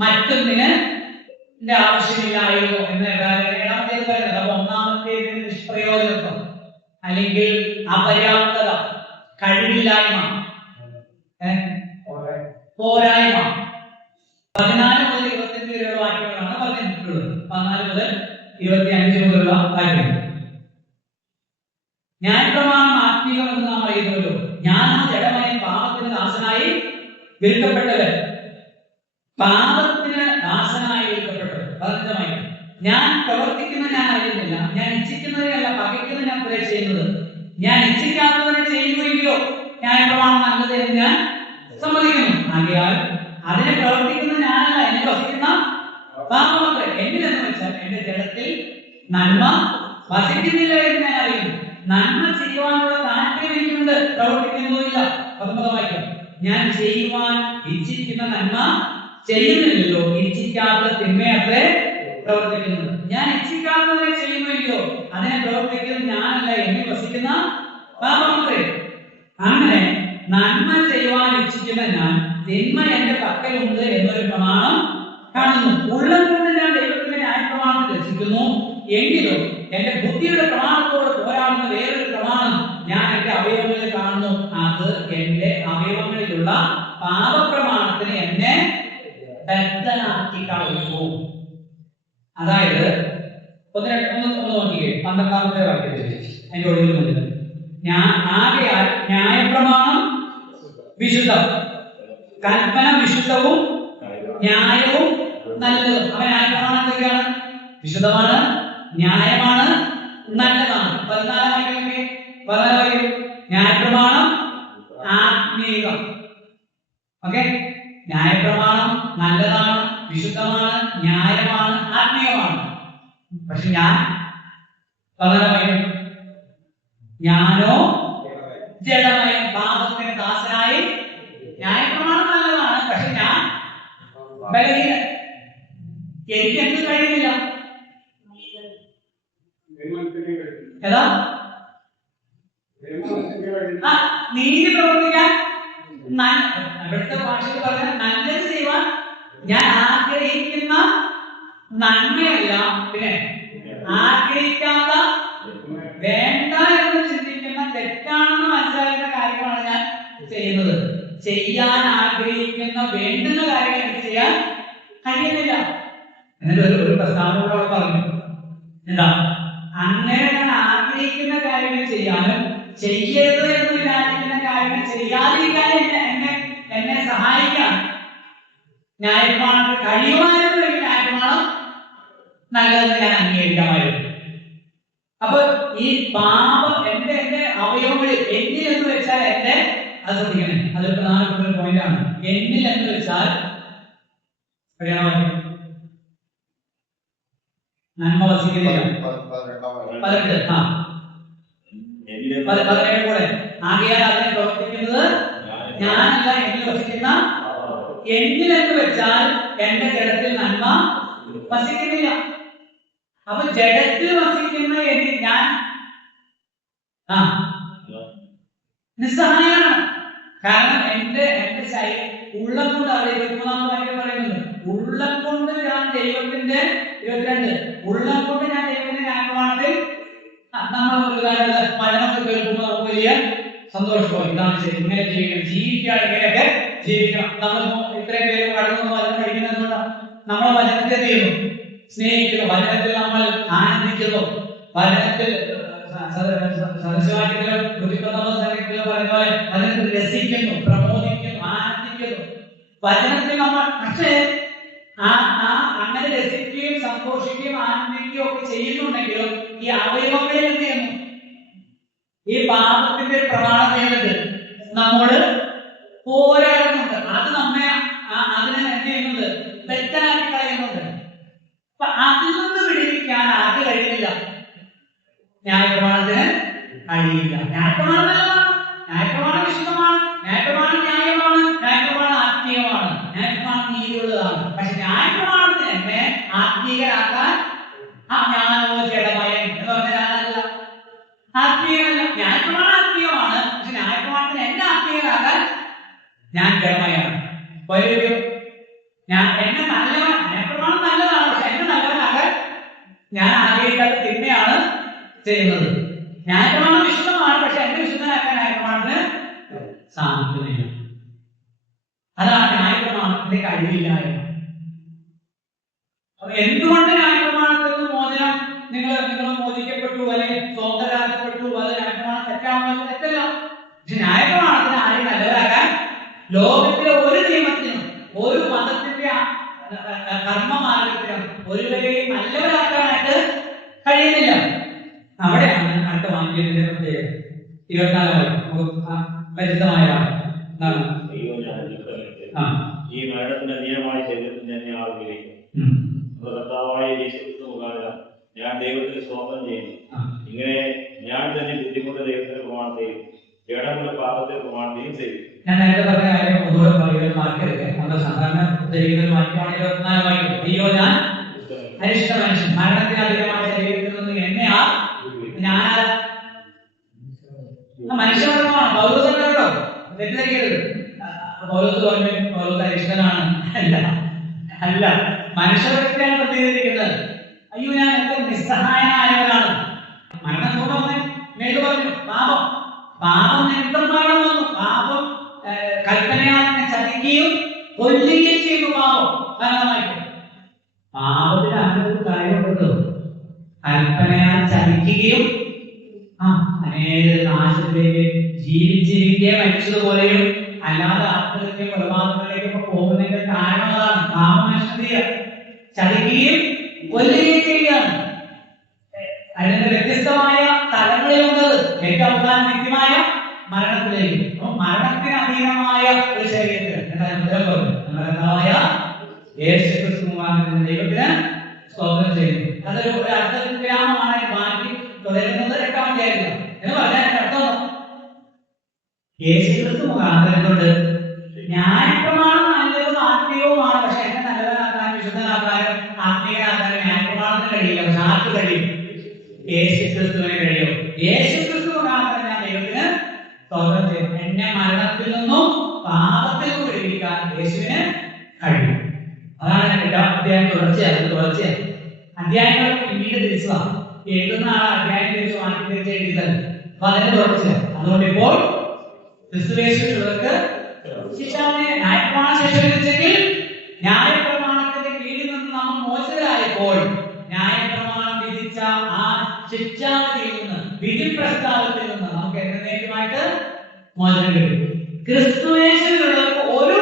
മറ്റൊന്നിന് ആവശ്യമില്ലായിരുന്നു എന്ന് 7-ാം അധ്യായത്തിൽ പറയുന്നത്. അപ്പൊ ഒന്നാമത്തേതിന് നിഷ്പ്രയോജനത്വം അല്ലെങ്കിൽ അപര്യാപ്തത, കഴിവില്ലായ്മ, പോരായ്മ. 14 മുതൽ 25 വരെയുള്ള വാക്യങ്ങളാണ് പറഞ്ഞിട്ടുള്ളത്. 14 മുതൽ 25 മുതലുള്ള വാക്യങ്ങൾ. ന്യായപ്രമാണം ആത്മീയമെന്ന് നാം അറിയുന്നല്ലോ. ഞാൻ ജഡമായ പാപത്തിന് ദാസനായി വിൽക്കപ്പെട്ടവൻ. പാപത്തിന് ദാസനായി വിൽക്കപ്പെട്ടവൻ. 15 ഞാൻ പ്രവർത്തിക്കുന്ന ഞാൻ അറിയുന്നില്ല, ഞാൻ ഇച്ഛിക്കുന്നതിനല്ല പകയ്ക്കുന്ന ഞാൻ പ്ലേ ചെയ്യുന്നത്. ഞാൻ ഇച്ഛിക്കാത്തതിനെ ചെയ്യുന്നുവെങ്കിലോ ന്യായപ്രമാണം നല്ലത് എന്ന് ഞാൻ സമ്മതിക്കുന്നു. ആകയാൽ അതിനെ പ്രവർത്തിക്കുന്ന ഞാനല്ല, എന്നെ വസിക്കുന്ന പാപമത്രേ. എന്നിലെന്ന് വെച്ചാൽ എന്റെ ജഡത്തിൽ നന്മ വസിക്കുന്നില്ല എന്ന് ഞാൻ അറിയുന്നു. നന്മ ചെയ്യുവാനുള്ള താല്പര്യം എനിക്കുണ്ട്, പ്രവർത്തിക്കുന്നുമില്ല. 19 ഞാൻ ചെയ്യുവാൻ ഇച്ഛിക്കുന്ന നന്മ ചെയ്യുന്നില്ലല്ലോ, ഇച്ഛിക്കാത്ത തിന്മയത്രേ പ്രവർത്തിക്കുന്നത്. ഞാൻ ഇച്ഛിക്കാത്തതിനെ ചെയ്യുന്നുവെങ്കിലോ അതിനെ പ്രവർത്തിക്കുന്നത് ഞാനല്ല, എന്നിൽ വസിക്കുന്ന പാപമത്രേ. അങ്ങനെ നന്മ ചെയ്യുവാൻ ഇച്ഛിക്കുന്ന ഞാൻ തിന്മ എന്റെ പക്കലുണ്ട് എന്നൊരു പ്രമാണം കാണുന്നു. ഉള്ളം കൊണ്ട് ഞാൻ ദൈവത്തിന്റെ ന്യായപ്രമാണം രസിക്കുന്നു, എങ്കിലും എന്റെ ബുദ്ധിയുടെ പ്രമാണത്തോട് പോരാടുന്ന വേറൊരു പ്രമാണം ഞാൻ എന്റെ അവയവങ്ങളിൽ കാണുന്നു. അത് എന്റെ അവയവങ്ങളിലുള്ള പാപപ്രമാണത്തിന് എന്നെ ബദ്ധനാക്കി കളയുന്നു. അതായത് നോക്കിക്കേ 12-ാമത്തെ വാക്യത്തിൽ അതിന്റെ ഒടുവിൽ ഞാൻ ആകയാൽ ന്യായപ്രമാണം വിശുദ്ധം, കൽപ്പന വിശുദ്ധവും ന്യായവും നല്ലതും. അവ ന്യായപ്രമാണം എന്തൊക്കെയാണ്? വിശുദ്ധമാണ്, ന്യായമാണ്, നല്ലതാണ്. 14 ന്യായപ്രമാണം ആത്മീകം. ഓക്കെ, ന്യായപ്രമാണം നല്ലതാണ്, വിശുദ്ധമാണ്, ന്യായമാണ്, ആത്മീയമാണ്. പക്ഷെ ഞാനോ ജഡമായി പാപത്തിന് ദാസനായി. ന്യായപ്രമാണം നല്ലതാണ്, പക്ഷെ ഞാൻ ബലഹീനൻ, എനിക്ക് എന്ത് കഴിയുന്നില്ല. ഇന്നത്തെ ഭാഷയിൽ പറഞ്ഞാൽ നല്ലത് ചെയ്യുവാൻ ഞാൻ ആഗ്രഹിക്കുന്ന നന്മയല്ല, പിന്നെ ആഗ്രഹിക്കാത്ത വേണ്ട എന്ന് ചിന്തിക്കുന്ന തെറ്റാണെന്ന് മനസ്സിലാക്കുന്ന കാര്യങ്ങളാണ് ഞാൻ ചെയ്യുന്നത്. ചെയ്യാൻ ആഗ്രഹിക്കുന്ന വേണ്ടുന്ന കാര്യങ്ങൾ എനിക്ക് ചെയ്യാൻ കഴിയുന്നില്ല. എന്നിട്ട് ഒരു പ്രസ്താവന കൂടെ അവിടെ പറഞ്ഞു. എന്താ? അങ്ങനെ ഞാൻ ആഗ്രഹിക്കുന്ന കാര്യങ്ങൾ ചെയ്യാനും ചെയ്യരുത് എന്ന് വിചാരിക്കുന്ന കാര്യങ്ങൾ ചെയ്യാതിരിക്കാൻ എന്നെ സഹായിക്കാൻ ന്യായപ്രമാണത്തിൽ കഴിയുമായിരുന്നെങ്കിൽ ന്യായപ്രമാണം നല്ലതെന്ന് ഞാൻ അംഗീകരിക്കാമായിരുന്നു. അപ്പൊ ഈ പാപം എന്റെ അവയവങ്ങളിൽ എന്നിൽ എന്ന് വെച്ചാൽ അത് ശ്രദ്ധിക്കണേ, അതൊരു പ്രധാനപ്പെട്ട ഒരു പോയിന്റാണ്. എന്നിൽ എന്ന് വെച്ചാൽ നന്മ വസിക്കുന്നില്ല. 17 കൂടെ ആകയാൽ അതിനെ പ്രവർത്തിക്കുന്നത് ഞാനല്ല, എന്നിൽ വസിക്കുന്ന എന്നിൽ എന്ന് വെച്ചാൽ എന്റെ ജഡത്തിൽ നന്മ വസിക്കുന്നില്ല. അപ്പൊ ജഡത്തിൽ വസിക്കുന്ന ഞാൻ നിസ്സഹായമാണ്. കാരണം എന്റെ ശരീരം ഉള്ളം കൊണ്ട് അവിടെ 23-ാമത്തെ വാക്യം പറയുന്നുണ്ട്, ഉള്ളം കൊണ്ട് ഞാൻ ദൈവത്തിന്റെ 22 ഉള്ളം കൊണ്ട് ഞാൻ ദൈവത്തിന്റെ ന്യായപ്രമാണത്തിൽ നമ്മൾ ഒരു കാര്യം വചനമൊക്കെ കേൾക്കുമ്പോൾ നമുക്ക് വലിയ സന്തോഷമായി. ഇതാണ് ശരി, ഇങ്ങനെ ജീവിക്കണം, ജീവിക്കുകയാണ്, ഇങ്ങനെയൊക്കെ ജീവിക്കണം. നമ്മൾ ഇത്രയും പേര് കടന്നു വചനം പഠിക്കുന്നതുകൊണ്ട് നമ്മളെ വചനത്തെ ചെയ്യുന്നു, സ്നേഹിക്കുന്നു, വചനത്തിൽ നമ്മൾ ആനന്ദിക്കുന്നു, വചനത്തിൽ സദസ്യവാക്യത്തിലും 119 സംഖ്യത്തിലും പറഞ്ഞ പോലെ വചനത്തിൽ രസിക്കുന്നു, പ്രമോദിക്കുന്നു, ആനന്ദിക്കുന്നു. വചനത്തിൽ നമ്മൾ പക്ഷേ അങ്ങനെ രസിക്കുകയും സന്തോഷിക്കുകയും ആനന്ദിക്കുകയും ഒക്കെ ചെയ്യുന്നുണ്ടെങ്കിലും ഈ അവയവങ്ങളിൽ എന്ത് ചെയ്യുന്നു? ഈ പാപത്തിന്റെ പ്രമാണം ചെയ്യുന്നത് നമ്മോട് പോരാടുന്നുണ്ട്. അത് നമ്മെ അതിനെ എന്ത് ചെയ്യുന്നുണ്ട്? തെറ്റാക്കി കളയുന്നുണ്ട്. അപ്പൊ അതിൽ നിന്ന് വിടുവിക്കാൻ ആർക്ക് കഴിയുന്നില്ല? ന്യായപ്രമാണത്തിന് കഴിയില്ല. ന്യായപ്രമാണം നല്ലതാണ്, ന്യായപ്രമാണം വിശുദ്ധമാണ്, ന്യായപ്രമാണം ന്യായമാണ്, ന്യായപ്രമാണം ആത്മീയമാണ്, ന്യായപ്രമാണം നീതിയുള്ളതാണ്. പക്ഷെ ന്യായപ്രമാണത്തിന് എന്നെ ആത്മീയരാക്കാൻ ഞാനോ ജഡമയൻ എന്ന് പറഞ്ഞ ഞാനല്ല, ആത്മീയമല്ല. ന്യായപ്രമാണം ആത്മീയമാണ്, പക്ഷെ ന്യായപ്രമാണത്തിന് എന്നെ ആത്മീയരാക്കാൻ ഞാൻ ജഡമയാണ്. എന്നെ നല്ലവൻ, ന്യായപ്രമാണം നല്ലതാണ്, പക്ഷെ എന്നെ നല്ലവനാകാൻ ഞാൻ ആഗ്രഹിക്കാത്ത തിന്മയാണ് ചെയ്യുന്നത്. ന്യായപ്രമാണം വിശുദ്ധമാണ്, പക്ഷെ എന്റെ വിശുദ്ധനാക്കാൻ ന്യായപ്രമാണത്തിന് സാധിക്കുന്നില്ല. അതാണ് ന്യായപ്രമാണത്തിന്റെ കഴിവില്ലായ്മ. അപ്പൊ എന്തുകൊണ്ട് ന്യായപ്രമാണത്തിൽ നിന്ന് മോചനം നിങ്ങൾ മോചിക്കപ്പെട്ടു അല്ലെങ്കിൽ സ്വതന്ത്രരാക്കപ്പെട്ടു? അത് ന്യായപ്രമാണം തെറ്റാവുന്നത് തെറ്റല്ല. പക്ഷെ ന്യായപ്രമാണത്തിന് ആരെയും നല്ലവരാക്കാൻ ലോകത്തിലെ ഒരു നിയമത്തിനും ഒരു മതത്തിന്റെ കർമ്മമാർഗത്തിനും ഒരുവരെയും നല്ലവരാക്കാനായിട്ട് കഴിയുന്നില്ല. അവിടെയാണ് അടുത്ത വാക്യത്തിന്റെ പ്രത്യേകത. 24 പരിചിതമായ ഈ മരണത്തിന്റെ അധീനമായ ശരീരത്തിൽ എന്നെ ആഗ്രഹിക്കും. കർത്താവായ യേശുക്രിസ്തു മുഖാന്തരം ഞാൻ ദൈവത്തിന് സ്തോത്രം ചെയ്യുന്നു. ഇങ്ങനെ ഞാൻ തന്നെ ബുദ്ധിമുട്ട് ദൈവത്തിന്റെ പ്രമാണത്തെയും ജഡമുള്ള പാപത്തിന്റെ പ്രമാണത്തെയും ചെയ്യും. ഞാൻ നേരത്തെ പറഞ്ഞ കാര്യം ഒന്നുകൂടെ പറയുക, മാറ്റരുത്. നമ്മുടെ സാധാരണ ഉദ്ധരിക്കുന്ന വാക്യമാണ് 24 വാക്യം. അയ്യോ ഞാൻ അരിഷ്ട മനുഷ്യൻ, മരണത്തിന് അധികമായ ശരീരത്തിൽ നിന്ന് എന്നെ മനുഷ്യവർഗമാണ്. പൗലോസ് കേട്ടോ, തെറ്റിദ്ധരിക്കരുത്. പൗലോസ് പറഞ്ഞു പൗലോസ് അരിഷ്ടനാണ്. അല്ല, മനുഷ്യവർഗത്തെയാണ് പ്രതിനിധീകരിക്കുന്നത്. അയ്യോ ഞാൻ എത്ര നിസ്സഹായനായവരാണ്. മരണത്തോടെ വന്ന് മേല് പറഞ്ഞു പാപം നിമിത്തം മരണം വന്നു. പാപം കൽപ്പനയാൽ ചതിക്കുകയും കൊല്ലുകയും ചെയ്യുന്നു. കാരണമായിട്ട് പാപത്തിന് അങ്ങനെ ഒരു കാര്യമുണ്ടോ? കൽപ്പനയാൽ ചതിക്കുകയും അനേക നാശത്തിലേക്ക് ജീവിച്ചിരിക്കെ മരിച്ചതുപോലെയും അല്ലാതെ ആത്മഹത്യ കൊലപാതകങ്ങളിലേക്കൊക്കെ പോകുന്നതിന്റെ കാരണം അതാണ്. പാപമനുഷ്യ ചതിക്കുകയും കൊല്ലുകയും ചെയ്യുകയാണ്. അതിന്റെ വ്യത്യസ്തമായ തലങ്ങളിലുള്ളത്. ഏറ്റവും അവസാന നിത്യമായ മരണത്തിലേക്ക്, മരണത്തിന് അധീനമായ ഒരു ശരീരത്തിൽ മരണമായ യേശുക്രിസ്തു മുഖാന്തരം ദൈവത്തിന് സ്തോത്രം ചെയ്യുന്നു. അതൊരു അർത്ഥവിരാമമാണ്. ബാക്കി തുടരുന്നത് 8-ാം അധ്യായത്തിൽ എന്ന് പറഞ്ഞാൽ അർത്ഥം യേശുക്രിസ്തു മുഖാന്തരം കൊണ്ട് ന്യായപ്രമാണം നല്ലതും ആത്മീയവുമാണ്. പക്ഷെ എന്നെ നല്ലവനാക്കാൻ വിശുദ്ധനാക്കാനും ആത്മീയനാക്കാനും ന്യായപ്രമാണത്തിന് കഴിയില്ല. പക്ഷെ ആർക്ക് കഴിയും? യേശുക്രിസ്തുവിന് കഴിയും. യേശുക്രിസ്തു മുഖാന്തരം ഞാൻ ദൈവത്തിന് സ്തോത്രം ചെയ്യും. എന്നെ മരണത്തിൽ നിന്നും പാപത്തിൽ നിന്ന് വിടുവിക്കാൻ കഴിയും. അതാണ് 8-ാം അധ്യായം തുടർച്ചയാണ്. അധ്യായങ്ങൾ പിന്നീട് തിരിച്ചതാണ്. എഴുതുന്ന ആൾ അധ്യായം തിരിച്ച് വാക്യം തിരിച്ച് എഴുതിയത്. അപ്പൊ അതിന്റെ തുടർച്ചയാണ്. അതുകൊണ്ട് ഇപ്പോൾ ക്രിസ്തുവേശുള്ളവർക്ക് ശിക്ഷാവിധി ന്യായപ്രമാണ ശിക്ഷ വിധിച്ചെങ്കിൽ ന്യായപ്രമാണത്തിന്റെ കീഴിൽ നിന്ന് നമ്മൾ മോചിതരായപ്പോൾ ന്യായപ്രമാണം വിധിച്ച ആ ശിക്ഷാവിധിയിൽ നിന്ന്, വിധി പ്രസ്താവത്തിൽ നിന്ന് നമുക്ക് എന്നേക്കുമായിട്ട് മോചനം കിട്ടും. ക്രിസ്തുവേശുള്ളവർക്ക് ഒരു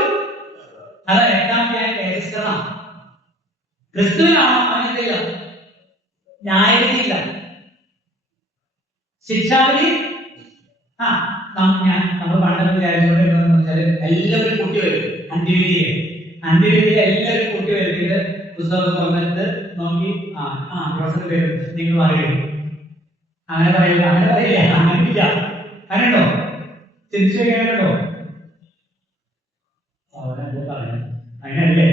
അത് 8-ാം അധ്യായം രജിസ്റ്ററാണ്. ക്രിസ്തുവിനാണോ അവനെന്തില്ല, ന്യായവിധിയില്ല, ശിക്ഷാവിധി. നമ്മൾ പണ്ട് വിചാരിച്ചുകൊണ്ട് എല്ലാവരും കൂട്ടി വരും. അന്ത്യവിധിയെ എല്ലാവരും കൂട്ടി വരുത്തിയിട്ട് പുസ്തകം തുറന്നിട്ട് നോക്കി പ്രൊഫസർ പേര് നിങ്ങൾ പറയുന്നു. അങ്ങനെ പറയില്ല. അങ്ങനെയില്ല. അങ്ങനെയുണ്ടോ? ചിന്തിച്ചു കഴിയാനുണ്ടോ? അങ്ങനെയല്ലേ?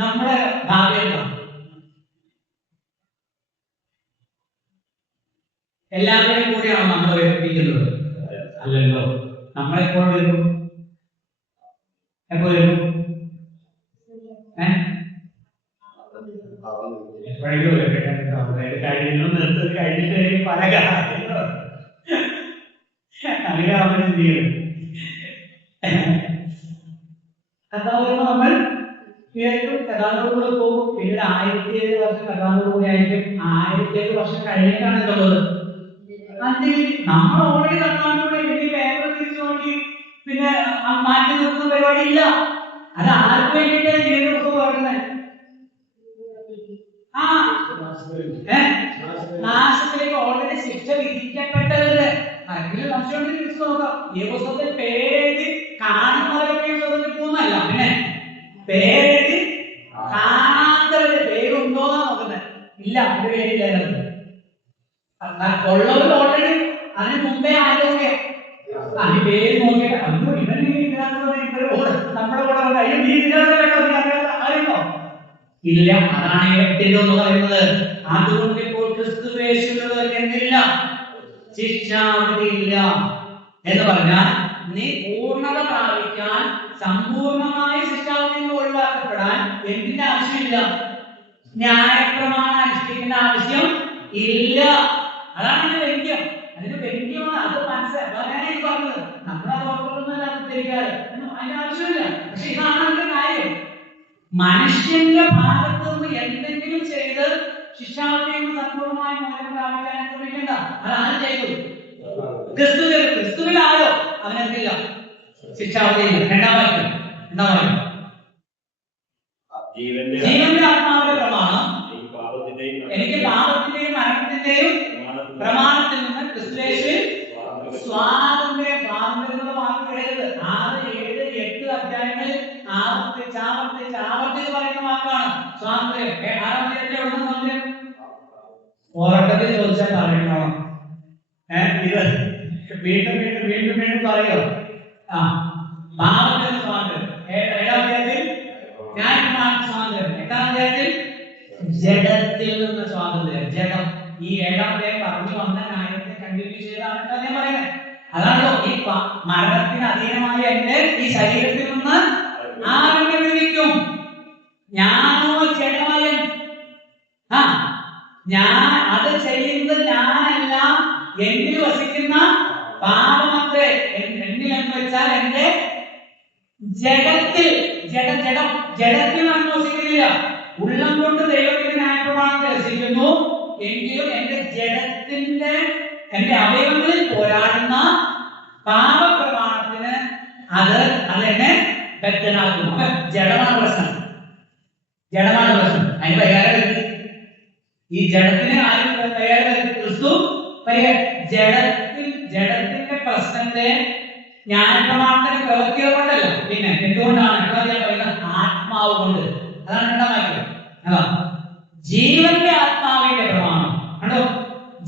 നമ്മുടെ ഭാവിയിൽ എല്ലാവരെയും കൂടിയാണ് നമ്മൾ ഏൽപ്പിക്കുന്നത്. അല്ലല്ലോ. നമ്മളെപ്പോൾ വരും? എപ്പോ വരും? എപ്പോഴെങ്കിലും കഴിഞ്ഞിട്ട് പല കഥാവുമ്പോൾ നമ്മൾ കഥാനോടുകൂടെ പോകും. പിന്നീട് 1007 വർഷം കഥാനോടുകൂടി ആയിരിക്കും. 1007 വർഷം കഴിഞ്ഞിട്ടാണ് എന്നുള്ളത്. നമ്മൾ ഓൾറെഡി കഥാനോട് പേപ്പർ തിരിച്ചു നോക്കി പിന്നെ മാറ്റി നിർത്തുന്ന പരിപാടി ഇല്ല. അത് ആർക്ക് വേണ്ടിയിട്ടാണ് ജീവിത പുസ്തകം പറയുന്നത്? നാശത്തിലേക്ക് ഓൾറെഡി ശിക്ഷ വിധിക്കപ്പെട്ടവര്. ആരെങ്കിലും സംശയം തിരിച്ചു നോക്കാം. ഈ പുസ്തകത്തിൽ പേരെഴുതി കാണുന്നവരൊക്കെ പോകുന്നല്ല, പിന്നെ പേരെഴുതി കാണാത്തവര് പേരുണ്ടോന്നാ നോക്കുന്നത്. ഇല്ല, അവരുടെ പേരില്ലായിരുന്നു. ഉള്ളവർ ഓൾറെഡി അതിന് മുമ്പേ ആയതൊക്കെ അതിന് പേര് നോക്കിയിട്ട് അയ്യോ ഇവൻ നമ്മുടെ കൂടെ കഴിയും നീ അറിയുമോ? ഇല്ല. അതാണ് എന്ന് പറയുന്നത്. അതുകൊണ്ട് ഇപ്പോൾ ക്രിസ്തുവേശുള്ളവർക്ക് എന്തില്ല? ശിക്ഷാവിധിയില്ല എന്ന് പറഞ്ഞാൽ നീ പൂർണ്ണത പ്രാപിക്കാൻ, സമ്പൂർണമായി ശിക്ഷാവിധിയിൽ നിന്ന് ഒഴിവാക്കപ്പെടാൻ എന്തിന്റെ ആവശ്യമില്ല? ന്യായപ്രമാണം അനുഷ്ഠിക്കേണ്ട ആവശ്യം ഇല്ല. അതാണ് അതിന്റെ വ്യംഗ്യം. അതിന് വ്യംഗ്യമാണ്. അത് മനസ്സിലാക്കാനാണ് പറഞ്ഞത്. നമ്മളത് ഓർക്കൊന്നുമല്ല ഉദ്ധരിക്കാറ്. അതിന്റെ ആവശ്യമില്ല. പക്ഷെ ഇതാണ് അതിന്റെ കാര്യം. മനുഷ്യന്റെ ഭാഗത്ത് നിന്ന് എന്തെങ്കിലും ചെയ്ത് ശിക്ഷാവിധിയിൽ നിന്ന് സമ്പൂർണ്ണമായി മോചനം പ്രാപിക്കാൻ ശ്രമിക്കണ്ട. അതാണ് ചെയ്തത്. ക്രിസ്തുവിലായോ അവനെന്തില്ല? ശിക്ഷാവിധിയില്ല. രണ്ടാം വാക്യം എന്താ പറയുക? ജീവന്റെ ആത്മാവിന്റെ പ്രമാണം എനിക്ക് പാപത്തിന്റെയും മരണത്തിന്റെയും പ്രമാണത്തിൽ നിന്ന് ക്രിസ്തുയേശുവിൽ സ്വാതന്ത്ര്യം വാക്കിടരുത്. 6, 7, 8 അധ്യായങ്ങളിൽ ആവർത്തിച്ച് പറയുന്ന വാക്കാണ് സ്വാതന്ത്ര്യം. 6-ാം അധ്യായത്തിൽ എവിടെ നിന്ന് സ്വാതന്ത്ര്യം? ഉറക്കത്തിൽ ചോദിച്ചാൽ പറയണോ? ഇത് വീണ്ടും പറയോ? പാപത്തിന് സ്വാതന്ത്ര്യം 7-ാം അധ്യായത്തിൽ, ന്യായപ്രമാണത്തിന് സ്വാതന്ത്ര്യം 8-ാം അധ്യായത്തിൽ, ജഡത്തിൽ നിന്ന് സ്വാതന്ത്ര്യം. ജഡം ഈ 7-ാം അധ്യായം പറഞ്ഞു വന്ന ന്യായത്തെ കണ്ടിന്യൂ ചെയ്താണ് ഞാൻ പറയുന്നത്. അതാണല്ലോ ഈ മരണത്തിന് അധീനമായ എന്റെ ഈ ശരീരത്തിൽ നിന്ന് ആരെന്നെ വിളിക്കും? ഞാനോ ജഡമയൻ. ഞാൻ അത് ചെയ്യുന്നത് ഞാനല്ല, എന്നിൽ വസിക്കുന്ന പാപമത്രേ. എന്നിൽ എന്ന് വെച്ചാൽ എന്റെ ജഡത്തിൽ ഞാൻ വസിക്കുന്നില്ല. ഉള്ളം കൊണ്ട് ദൈവത്തിന്റെ ന്യായപ്രമാണത്തെ രസിക്കുന്നു, എങ്കിലും എന്റെ ജഡത്തിന്റെ എന്റെ അവയവങ്ങളിൽ പോരാടുന്ന പാപപ്രമാണത്തിന് അതെന്നെ ബദ്ധനാക്കുന്നു. ജഡമാണ് പ്രശ്നം. അതിന് പരിഹാരം വരുത്തി. ഈ ജഡത്തിന് ആരും പരിഹാരം വരുത്തി? ക്രിസ്തു ജഡത്തിന്റെ പ്രശ്നത്തെ ന്യായപ്രമാണത്തിന്റെ പ്രവൃത്തികൾ കൊണ്ടല്ല, പിന്നെ എന്തുകൊണ്ടാണ് പറയുന്നത്? ആത്മാവ് കൊണ്ട്. അതാണ് രണ്ടാം വാക്യം. ജീവന്റെ ആത്മാവിന്റെ പ്രമാണം കണ്ടോ?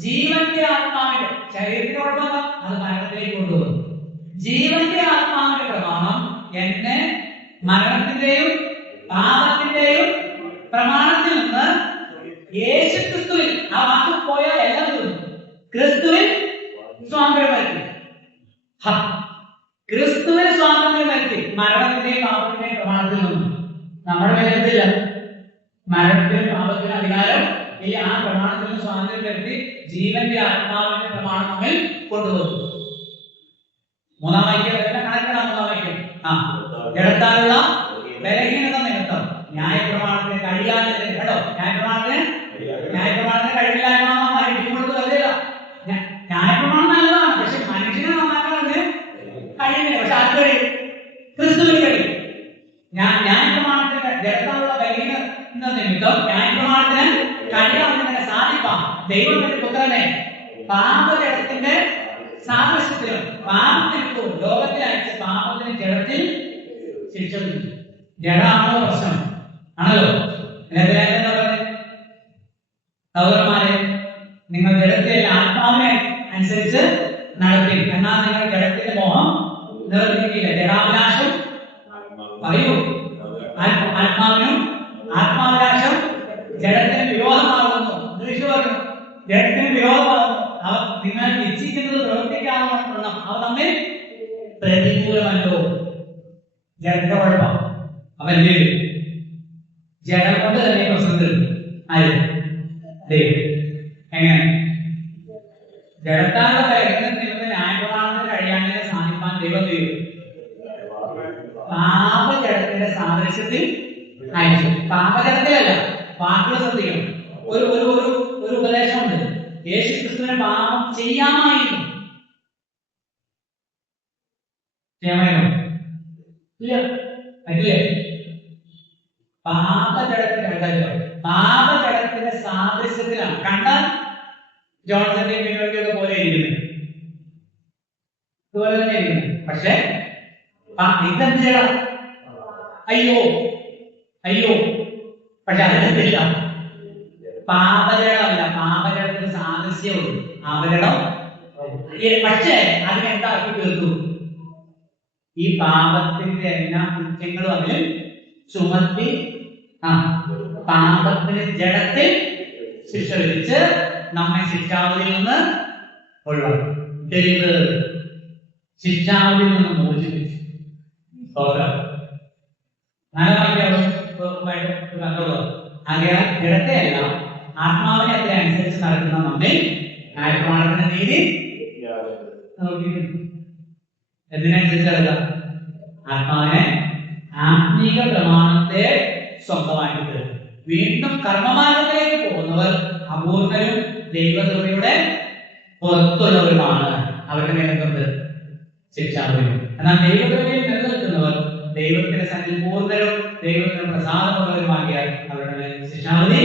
ജീവന്റെ ആത്മാവിന്റെ ശരീരത്തിനോടൊപ്പം അത് മരണത്തിലേക്ക് കൊണ്ടുപോകും. ജീവന്റെ ആത്മാവിന്റെ പ്രമാണം എന്നെ മരണത്തിന്റെയും പാപത്തിന്റെയും പ്രമാണത്തിൽ നിന്ന് യേശു ക്രിസ്തുവിൽ, ആ വാക്ക് പോയാൽ എല്ലാം തീർന്നു, ക്രിസ്തുവിൽ സ്വാതന്ത്ര്യം വരുത്തി. ക്രിസ്തുവിന് സ്വാതന്ത്ര്യം വ്യക്തി മരണത്തിന്റെയും പാപത്തിന്റെയും പ്രമാണത്തിൽ നിന്നും നമ്മുടെ മേലെത്തില്ല. മരണത്തിനും പാപത്തിനും അധികാരം ഈ ആ പ്രമാണത്തിൽ നിന്ന് സ്വാതന്ത്ര്യം വരുത്തി ജീവന്റെ ആത്മാവിന്റെ പ്രമാണം നമ്മിൽ കൊണ്ടുവന്നു. മൂന്നാം വാക്യം കണക്കാണ്. മൂന്നാം വാക്യം ജഡത്താലുള്ള ബലഹീനത നിമിത്തം ന്യായപ്രമാണത്തിന് കഴിയാതെ കേട്ടോ. ന്യായപ്രമാണത്തിന് കഴിവില്ലായ്മ അടിക്കുന്നത് വെറുതെയല്ല. ന്യായപ്രമാണം നല്ലതാണ്, പക്ഷെ മനുഷ്യനെ നന്നാക്കാതെ കഴിയുന്നില്ല. പക്ഷെ അത് കഴിയും, ക്രിസ്തുവിന് കഴിയും. ന്യായപ്രമാണത്തിന് ജഡത്താലുള്ള ബലഹീനത നിമിത്തം ന്യായപ്രമാണത്തിന് കഴിയാതെ സാധിക്കാം. ദൈവത്തിന്റെ പുത്രനെ പാപജടത്തിന്റെ സാദൃശ്യത്തിലും പാപത്തിനും ലോകത്തിൽ അയച്ച പാപത്തിന് ജഡത്തിൽ ശിക്ഷ വിധിച്ചു. ജഡമാണോ പ്രശ്നം? ആണല്ലോ. എന്താ പറയുന്നത്? സഹോദരന്മാരെ, നിങ്ങൾ ജഡത്തെ ആത്മാവിനെ അനുസരിച്ച് നടത്തി, എന്നാൽ നിങ്ങൾ ജഡത്തിന്റെ മോഹം നിവർത്തിക്കില്ല. ജഡാഭിലാഷം പറയൂ. ആത്മാവിനും ആത്മാഭിലാഷം ജഡത്തിന് വിരോധമാകുന്നു. ഇംഗ്ലീഷ് പറഞ്ഞു ജഡത്തിന് വിരോധമാകുന്നു. അവ നിങ്ങൾ ഇച്ഛിക്കുന്നത് പ്രവർത്തിക്കാവുന്ന അവ തമ്മിൽ പ്രതികൂലമല്ലോ. ജഡത്തിന്റെ കുഴപ്പം അവ എന്ത് ചെയ്യും? ജഡം കൊണ്ട് തന്നെ പ്രശ്നം തീർക്കും. ആര്? ദൈവം. എങ്ങനെ? ജഡത്താനുള്ള പ്രയത്നത്തിൽ ന്യായപ്രമാണത്തിന് കഴിയാതെ സാധിപ്പാൻ ദൈവം ചെയ്യും. പാപജടത്തിന്റെ സാദൃശ്യത്തിൽ അയച്ചു. പാപജടത്തിലല്ല, വാക്കുകൾ ശ്രദ്ധിക്കണം. ഒരു ഒരു ഒരു ഒരു ഉപദേശമുണ്ട്. യേശു ക്രിസ്തുവിനെ പാപം ചെയ്യാമായിരുന്നു. ചെയ്യാമായിരുന്നു? ഇല്ല, പറ്റില്ലേ? പാപജടത്തിന്റെ സാദൃശ്യത്തിലാണ്. കണ്ടാൽ ജോൺസന്റെ ഒക്കെ പോലെ ഇരിക്കുന്നത്, ഇതുപോലെ തന്നെ ഇരിക്കുന്നത്. പക്ഷെ ഇതെന്ത് ചെയ്യണം? അയ്യോ അയ്യോ, പക്ഷെ അതിനെന്തില്ല. പാപജടമല്ല, പാപജടത്തിന് സാദൃശ്യമുണ്ട്. അപകടം പക്ഷേ അതിനെന്താക്കി തീർത്തു? ഈ പാപത്തിന്റെ എല്ലാ കുറ്റങ്ങളും അതിൽ ചുമത്തി പാപത്തിന് ജഡത്തിൽ ശിക്ഷ വിധിച്ച് നമ്മെ ശിക്ഷാവധിയിൽ നിന്ന് ഒഴിവാക്കി, ശിക്ഷാവധിയിൽ നിന്ന് മോചിപ്പിച്ചു. ജഡത്തെയല്ല ആത്മാവിനെ അത്ര അനുസരിച്ച് നടക്കുന്ന നമ്മെ ന്യായപ്രമാണത്തിന്റെ നീതി എന്തിനനുസരിച്ച് നടക്കുക? ആത്മാവിനെ ആത്മീക പ്രമാണത്തെ സ്വന്തമായിട്ട് വീണ്ടും കർമ്മമാർഗത്തിലേക്ക് പോകുന്നവർ അപൂർണരും ദൈവകൃപയുടെ പുറത്തുള്ളവരുമാണ്. അവരുടെ മേലത്തുണ്ട് ശിക്ഷാവധിയും. എന്നാൽ ദൈവകൃപയിൽ നിലനിൽക്കുന്നവർ ദൈവത്തിന്റെ സന്നിധി പൂർണ്ണരും ദൈവത്തിന് പ്രസാദമുള്ളവരുമാക്കിയാൽ അവരുടെ മേൽ ശിക്ഷാവധി.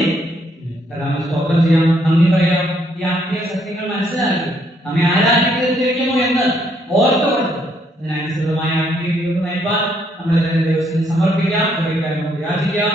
സ്തോത്രം ചെയ്യാം, നന്ദി പറയാം. ഈ ആത്മീയ സത്യങ്ങൾ മനസ്സിലാക്കി നമ്മെ ആരാക്കി തീർത്തിരിക്കുന്നു എന്ന് ഓർത്തുകൊണ്ട് ഇതിനനുസൃതമായ ആത്മീയ ജീവിതം നയിപ്പാൻ നമ്മുടെ ദൈവത്തിന് സമർപ്പിക്കാം, യാചിക്കാം.